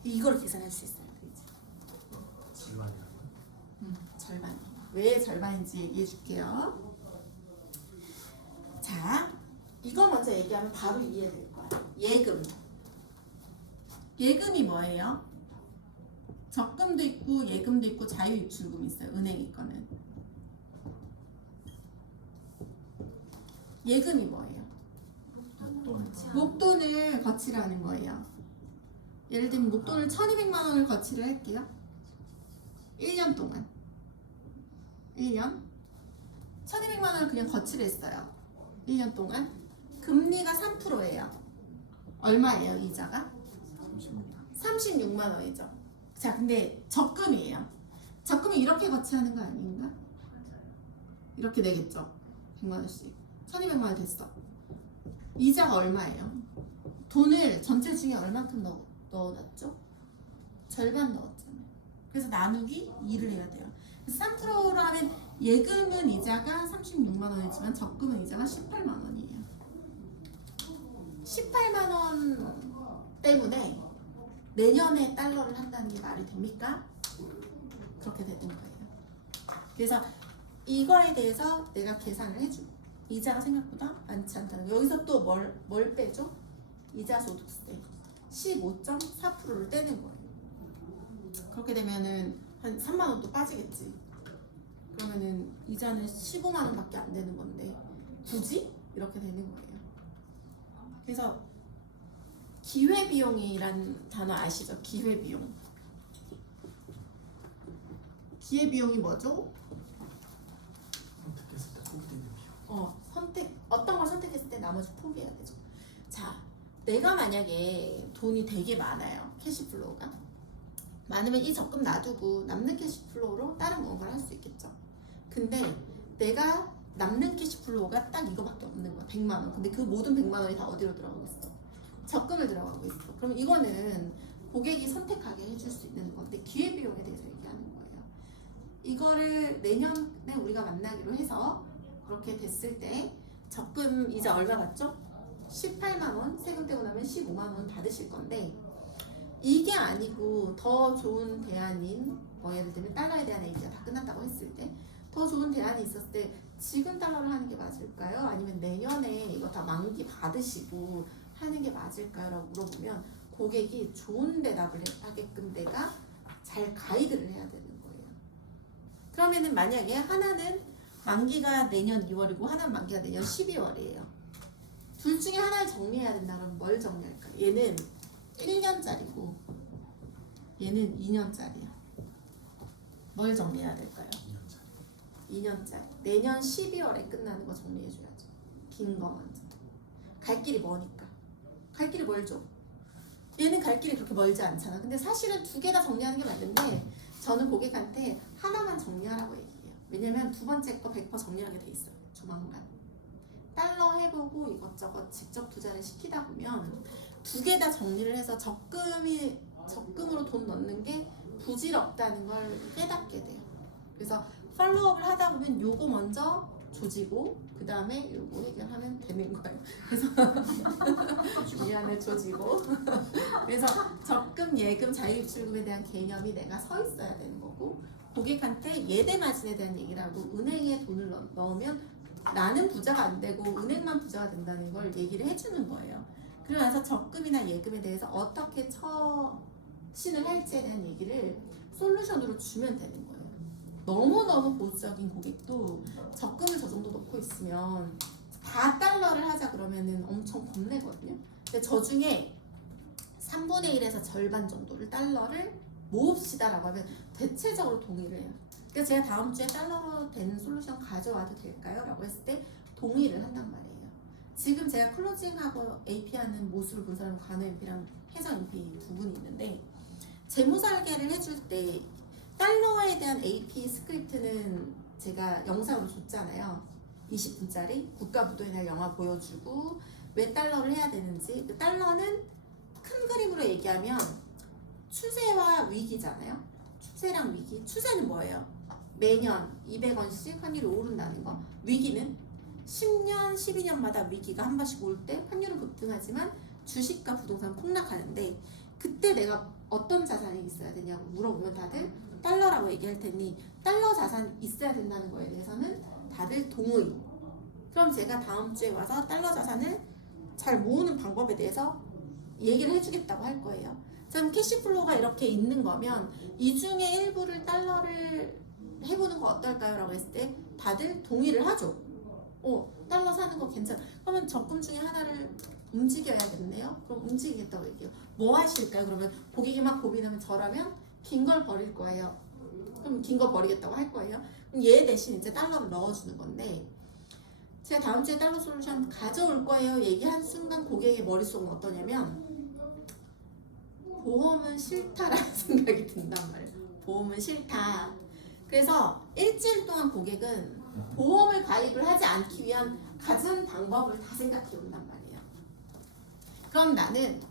이걸 계산할 수 있어요. 그렇지? 질환이라는 건? 절반. 왜 절반인지 얘기해 줄게요. 자, 이거 먼저 얘기하면 바로 이해될 거야. 예금. 예금이 뭐예요? 적금도 있고 예금도 있고 자유입출금이 있어요. 은행이 거는. 예금이 뭐예요? 목돈을 거치라는 거예요. 예를 들면 목돈을 1200만 원을 거치를 할게요. 1년 동안. 1년. 1200만 원을 그냥 거치를 했어요. 1년 동안. 금리가 3%예요. 얼마예요 이자가? 36. 36만 원이죠. 자 근데 적금이에요. 적금이 이렇게 거치하는 거 아닌가? 이렇게 내겠죠. 100만 원씩. 1200만 원 됐어. 이자가 얼마예요? 돈을 전체 중에 얼만큼 넣어놨죠? 절반 넣었잖아요. 그래서 나누기 2를 해야 돼요. 그래서 3%로 하면 예금은 이자가 36만 원이지만 적금은 이자가 18만 원이에요. 18만 원 때문에 내년에 달러를 한다는 게 말이 됩니까? 그렇게 되는 거예요. 그래서 이거에 대해서 내가 계산을 해주고 이자가 생각보다 많지 않다는 거. 여기서 또 뭘 빼죠? 이자 소득세 15.4%를 떼는 거예요. 그렇게 되면은 한 3만 원 또 빠지겠지. 그러면은 이자는 15만 원밖에 안 되는 건데 굳이 이렇게 되는 거예요. 그래서 기회비용이란 단어 아시죠? 기회비용. 기회비용이 뭐죠? 선택했을 때 포기되는 비용. 어떤 걸 선택했을 때 나머지 포기해야 되죠. 자, 내가 만약에 돈이 되게 많아요. 캐시플로우가 많으면 이 적금 놔두고 남는 캐시플로우로 다른 뭔가를 할 수 있겠죠. 근데 내가 남는 캐시플로우가 딱 이거밖에 없는 거야. 100만 원. 근데 그 모든 100만 원이 다 어디로 들어가고 있어? 적금을 들어가고 있어. 그럼 이거는 고객이 선택하게 해줄 수 있는 건데 기회비용에 대해서 얘기하는 거예요. 이거를 내년에 우리가 만나기로 해서 그렇게 됐을 때 적금 이자 얼마 받죠? 18만 원, 세금 떼고 나면 15만 원 받으실 건데 이게 아니고 더 좋은 대안인 예를 들면 달러에 대한 얘기가 다 끝났다고 했을 때 더 좋은 대안이 있었을 때 지금 달러를 하는 게 맞을까요? 아니면 내년에 이거 다 만기 받으시고 하는 게 맞을까요? 라고 물어보면 고객이 좋은 대답을 하게끔 내가 잘 가이드를 해야 되는 거예요. 그러면은 만약에 하나는 만기가 내년 2월이고 하나는 만기가 내년 12월이에요. 둘 중에 하나를 정리해야 된다 그러면 뭘 정리할까? 얘는 1년짜리고 얘는 2년짜리야. 뭘 정리해야 될까요? 2년짜리. 내년 12월에 끝나는 거 정리해줘야죠. 긴 거 먼저. 갈 길이 머니까. 갈 길이 멀죠. 얘는 갈 길이 그렇게 멀지 않잖아. 근데 사실은 두 개 다 정리하는 게 맞는데 저는 고객한테 하나만 정리하라고 얘기해요. 왜냐면 두 번째 거 100% 정리하게 돼 있어요. 조만간. 달러 해보고 이것저것 직접 투자를 시키다 보면 두 개 다 정리를 해서 적금으로 돈 넣는 게 부질없다는 걸 깨닫게 돼요. 그래서 팔로우업을 하다 보면 요거 먼저 조지고 그 다음에 요거 해결하면 되는 거예요. 그래서 미안해 조지고 그래서 적금, 예금, 자유입출금에 대한 개념이 내가 서 있어야 되는 거고 고객한테 예대 마진에 대한 얘기를 하고 은행에 돈을 넣으면 나는 부자가 안 되고 은행만 부자가 된다는 걸 얘기를 해주는 거예요. 그러면서 적금이나 예금에 대해서 어떻게 처신을 할지에 대한 얘기를 솔루션으로 주면 되는 거예요. 너무너무 보수적인 고객도 적금을 저 정도 넣고 있으면 다 달러를 하자 그러면은 엄청 겁내거든요. 근데 저 중에 3분의 1에서 절반 정도를 달러를 모읍시다라고 하면 대체적으로 동의를 해요. 그래서 제가 다음 주에 달러로 된 솔루션 가져와도 될까요? 라고 했을 때 동의를 한단 말이에요. 지금 제가 클로징하고 AP 하는 모습을 본 사람은 관우 MP랑 혜정 MP 두 분이 있는데 재무설계를 해줄 때 달러에 대한 AP 스크립트는 제가 영상으로 줬잖아요. 20분짜리 국가부도의 날 영화 보여주고 왜 달러를 해야 되는지. 달러는 큰 그림으로 얘기하면 추세와 위기잖아요. 추세랑 위기. 추세는 뭐예요? 매년 200원씩 환율이 오른다는 거. 위기는 10년, 12년마다 위기가 한 번씩 올 때 환율은 급등하지만 주식과 부동산은 폭락하는데 그때 내가 어떤 자산이 있어야 되냐고 물어보면 다들 달러라고 얘기할 테니 달러 자산이 있어야 된다는 거에 대해서는 다들 동의. 그럼 제가 다음 주에 와서 달러 자산을 잘 모으는 방법에 대해서 얘기를 해주겠다고 할 거예요. 그럼 캐시플로우가 이렇게 있는 거면 이 중에 일부를 달러를 해보는 거 어떨까요? 라고 했을 때 다들 동의를 하죠. 달러 사는 거 괜찮아. 그러면 적금 중에 하나를 움직여야겠네요. 그럼 움직이겠다고 얘기해요. 뭐 하실까요? 그러면 고객이 막 고민하면 저라면 긴 걸 버릴 거예요. 그럼 긴 거 버리겠다고 할 거예요. 그럼 얘 대신 이제 달러를 넣어주는 건데 제가 다음 주에 달러 솔루션 가져올 거예요 얘기한 순간 고객의 머릿속은 어떠냐면 보험은 싫다라는 생각이 든단 말이에요. 보험은 싫다. 그래서 일주일 동안 고객은 보험을 가입을 하지 않기 위한 갖은 방법을 다 생각해 온단 말이에요. 그럼 나는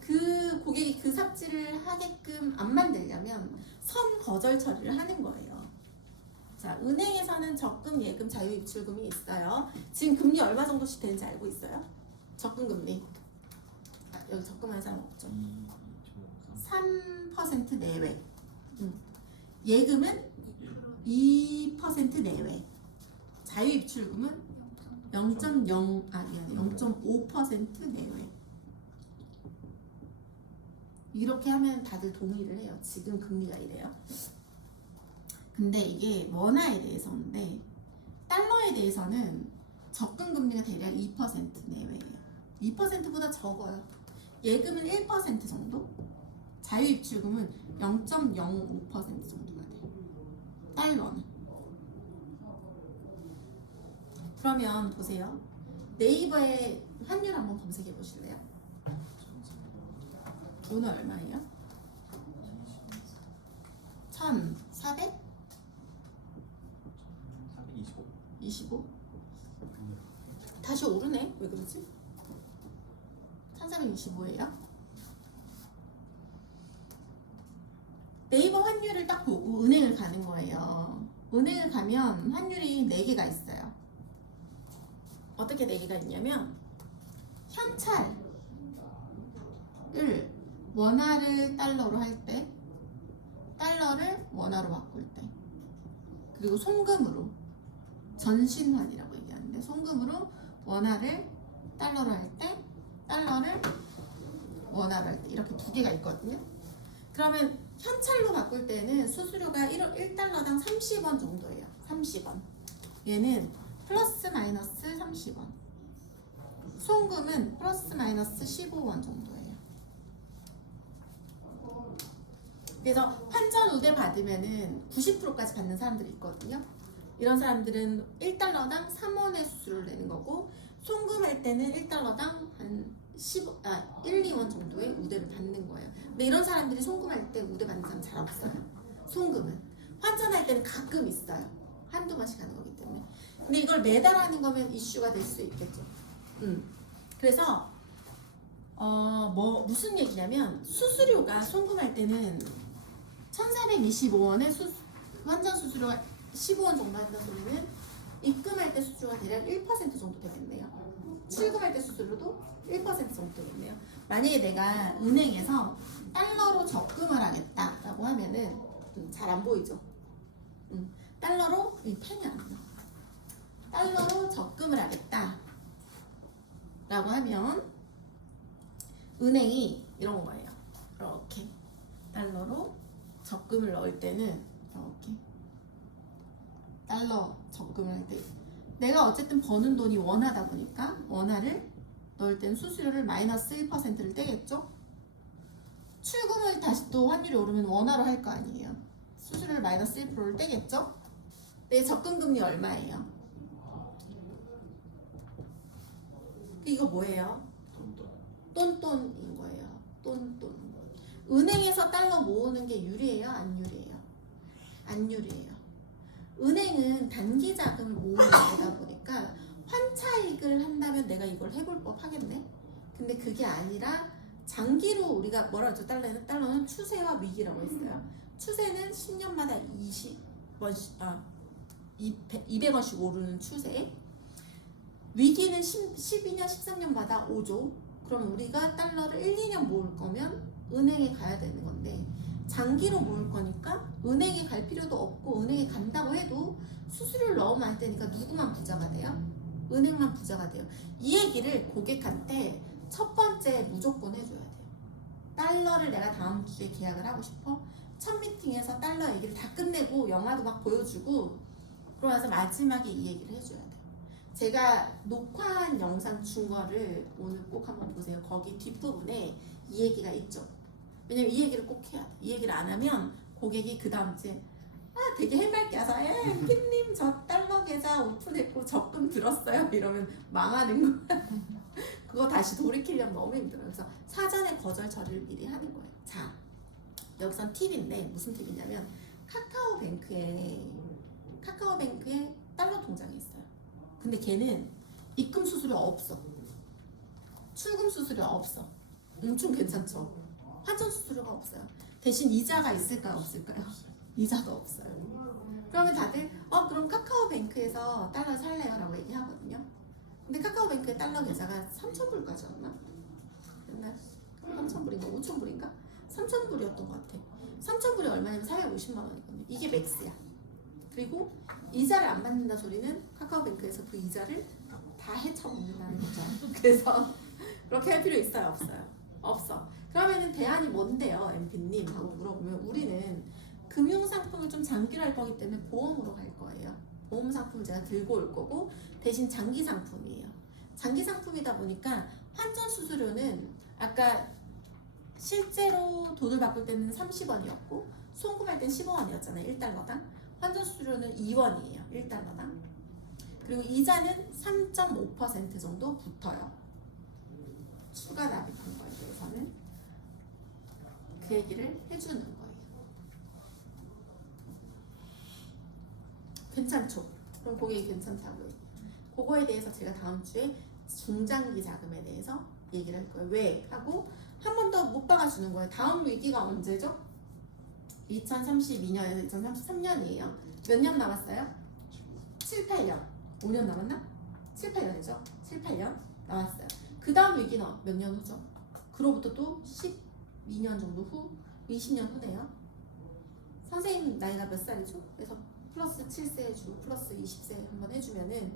그 고객이 그 삽질을 하게끔 안 만들려면 선 거절 처리를 하는 거예요. 자, 은행에서는 적금, 예금, 자유 입출금이 있어요. 지금 금리 얼마 정도씩 되는지 알고 있어요? 적금 금리. 아, 여기 적금하는 사람 없죠? 3% 내외. 예금은 2% 내외. 자유 입출금은 0.5% 내외. 이렇게 하면 다들 동의를 해요. 지금 금리가 이래요. 근데 이게 원화에 대해서인데 달러에 대해서는 접근 금리가 대략 2% 내외예요. 2%보다 적어요. 예금은 1% 정도, 자유 입출금은 0.05% 정도가 돼요. 달러는. 그러면 보세요. 네이버에 환율 한번 검색해 보실래요? 오늘 얼마예요? 1,400? 25? 다시 오르네? 왜 그러지? 1,425예요? 네이버 환율을 딱 보고 은행을 가는 거예요. 은행을 가면 환율이 4개가 있어요. 어떻게 4개가 있냐면 현찰을 원화를 달러로 할 때, 달러를 원화로 바꿀 때, 그리고 송금으로 전신환이라고 얘기하는데 송금으로 원화를 달러로 할 때, 달러를 원화로 할 때 이렇게 2개가 있거든요. 그러면 현찰로 바꿀 때는 수수료가 1달러당 30원 정도예요. 30원. 얘는 플러스 마이너스 30원. 송금은 플러스 마이너스 15원 정도예요. 그래서 환전 우대 받으면은 90%까지 받는 사람들이 있거든요. 이런 사람들은 1달러당 3원의 수수료를 내는 거고, 송금할 때는 1달러당 한 1, 2원 정도의 우대를 받는 거예요. 근데 이런 사람들이 송금할 때 우대 받는 사람 잘 없어요. 송금은. 환전할 때는 가끔 있어요. 한두 번씩 하는 거기 때문에. 근데 이걸 매달 하는 거면 이슈가 될 수 있겠죠. 그래서 무슨 얘기냐면 수수료가 송금할 때는 1,425원의 환전 수수료가 15원 정도 한다는 소리는 입금할 때 수수료가 대략 1% 정도 되겠네요. 출금할 때 수수료도 1% 정도 되겠네요. 만약에 내가 은행에서 달러로 적금을 하겠다라고 하면은 잘 안 보이죠? 달러로 이 펜이 안 나와. 달러로 적금을 하겠다라고 하면 은행이 이런 거예요. 이렇게 달러로 적금을 넣을 때는 이렇게 달러 적금을 할 때 내가 어쨌든 버는 돈이 원화다 보니까 원화를 넣을 때는 수수료를 마이너스 1%를 떼겠죠? 출금을 다시 또 환율이 오르면 원화로 할 거 아니에요. 수수료를 마이너스 1%를 떼겠죠? 내 적금금리 얼마예요? 이거 뭐예요? 똔똔인 거예요. 똔똔. 은행에서 달러 모으는 게 유리해요? 안 유리해요? 안 유리해요. 은행은 단기 자금을 모으는 거다 보니까 환차익을 한다면 내가 이걸 해볼 법 하겠네? 근데 그게 아니라 장기로 우리가 뭐라 하죠? 달러는 추세와 위기라고 했어요. 추세는 10년마다 200원씩 오르는 추세. 위기는 12년, 13년마다 오죠. 그럼 우리가 달러를 1, 2년 모을 거면 은행에 가야 되는 건데 장기로 모을 거니까 은행에 갈 필요도 없고 은행에 간다고 해도 수수료를 넣으면 안 되니까 누구만 부자가 돼요? 은행만 부자가 돼요. 이 얘기를 고객한테 첫 번째 무조건 해줘야 돼요. 달러를 내가 다음 주에 계약을 하고 싶어. 첫 미팅에서 달러 얘기를 다 끝내고 영화도 막 보여주고 그러면서 마지막에 이 얘기를 해줘야 돼요. 제가 녹화한 영상 준 거를 오늘 꼭 한번 보세요. 거기 뒷부분에 이 얘기가 있죠. 왜냐면 이 얘기를 꼭 해야 돼. 이 얘기를 안 하면 고객이 그 다음 주에 되게 해맑게 와서 피님 저 달러 계좌 오픈했고 적금 들었어요 이러면 망하는 거야. 그거 다시 돌이키려면 너무 힘들어요. 그래서 사전에 거절 처리를 미리 하는 거예요. 자, 여기선 팁인데 무슨 팁이냐면 카카오뱅크에 달러 통장이 있어요. 근데 걔는 입금 수수료 없어. 출금 수수료 없어. 엄청 괜찮죠? 환전 수수료가 없어요. 대신 이자가 있을까요? 없을까요? 이자도 없어요. 그러면 다들 그럼 카카오뱅크에서 달러 살래요? 라고 얘기하거든요. 근데 카카오뱅크의 달러 계좌가 3,000불까지였나? 옛날 3,000불인가 5,000불인가? 3,000불이었던 것 같아. 3,000불이 얼마냐면 450만 원이거든요. 이게 맥스야. 그리고 이자를 안 받는다 소리는 카카오뱅크에서 그 이자를 다 헤쳐먹는다는 거죠. 그래서 그렇게 할 필요 있어요? 없어요? 없어. 그러면은 대안이 뭔데요, MP님? 하고 물어보면 우리는 금융상품을 좀 장기로 할 거기 때문에 보험으로 갈 거예요. 보험 상품을 제가 들고 올 거고 대신 장기 상품이에요. 장기 상품이다 보니까 환전 수수료는 아까 실제로 돈을 바꿀 때는 30원이었고 송금할 땐 15원이었잖아요. 1달러당. 환전 수수료는 2원이에요. 1달러당. 그리고 이자는 3.5% 정도 붙어요. 추가 납입한 거에 대해서는 그 얘기를 해주는 거예요. 괜찮죠? 그럼 그게 괜찮다고요. 그거에 대해서 제가 다음 주에 중장기 자금에 대해서 얘기를 할 거예요. 왜? 하고 한 번 더 못 박아주는 거예요. 다음 위기가 언제죠? 2032년에서 2033년이에요. 몇 년 남았어요? 7, 8년. 5년 남았나? 7, 8년이죠? 7, 8년 남았어요. 그 다음 위기는 몇 년 후죠? 그로부터 또 12년 정도 후? 20년 후네요. 선생님 나이가 몇 살이죠? 그래서 플러스 7세 해주고 플러스 20세 한번 해주면은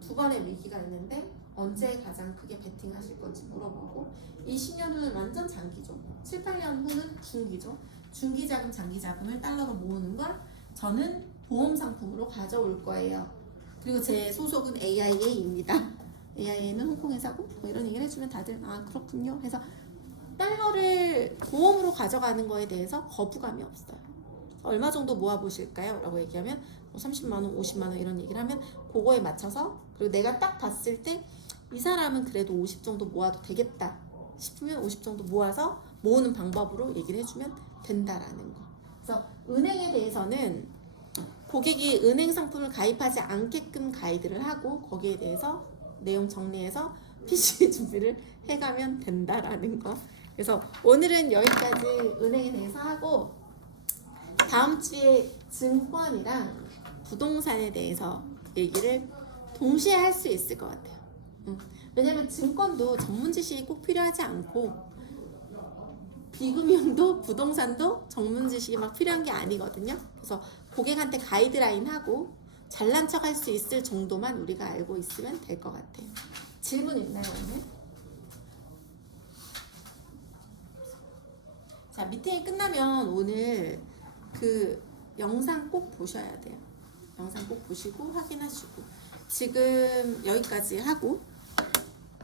두 번의 위기가 있는데 언제 가장 크게 베팅하실 건지 물어보고 20년 후는 완전 장기죠. 7, 8년 후는 중기죠. 중기자금, 장기자금을 달러로 모으는 걸 저는 보험 상품으로 가져올 거예요. 그리고 제 소속은 AIA입니다. AIA는 홍콩에서 하고 뭐 이런 얘기를 해주면 다들 아 그렇군요 해서 달러를 보험으로 가져가는 거에 대해서 거부감이 없어요. 얼마 정도 모아보실까요? 라고 얘기하면 30만원, 50만원 이런 얘기를 하면 그거에 맞춰서 그리고 내가 딱 봤을 때 이 사람은 그래도 50 정도 모아도 되겠다 싶으면 50 정도 모아서 모으는 방법으로 얘기를 해주면 된다라는 거. 그래서 은행에 대해서는 고객이 은행 상품을 가입하지 않게끔 가이드를 하고 거기에 대해서 내용 정리해서 PC 준비를 해가면 된다라는 거. 그래서 오늘은 여기까지 은행에 대해서 하고 다음 주에 증권이랑 부동산에 대해서 얘기를 동시에 할 수 있을 것 같아요. 왜냐면 증권도 전문 지식이 꼭 필요하지 않고 비금융도 부동산도 전문 지식이 막 필요한 게 아니거든요. 그래서 고객한테 가이드라인 하고 잘난 척 할 수 있을 정도만 우리가 알고 있으면 될 것 같아요. 질문 있나요 오늘? 자, 미팅이 끝나면 오늘 그 영상 꼭 보셔야 돼요. 영상 꼭 보시고 확인하시고 지금 여기까지 하고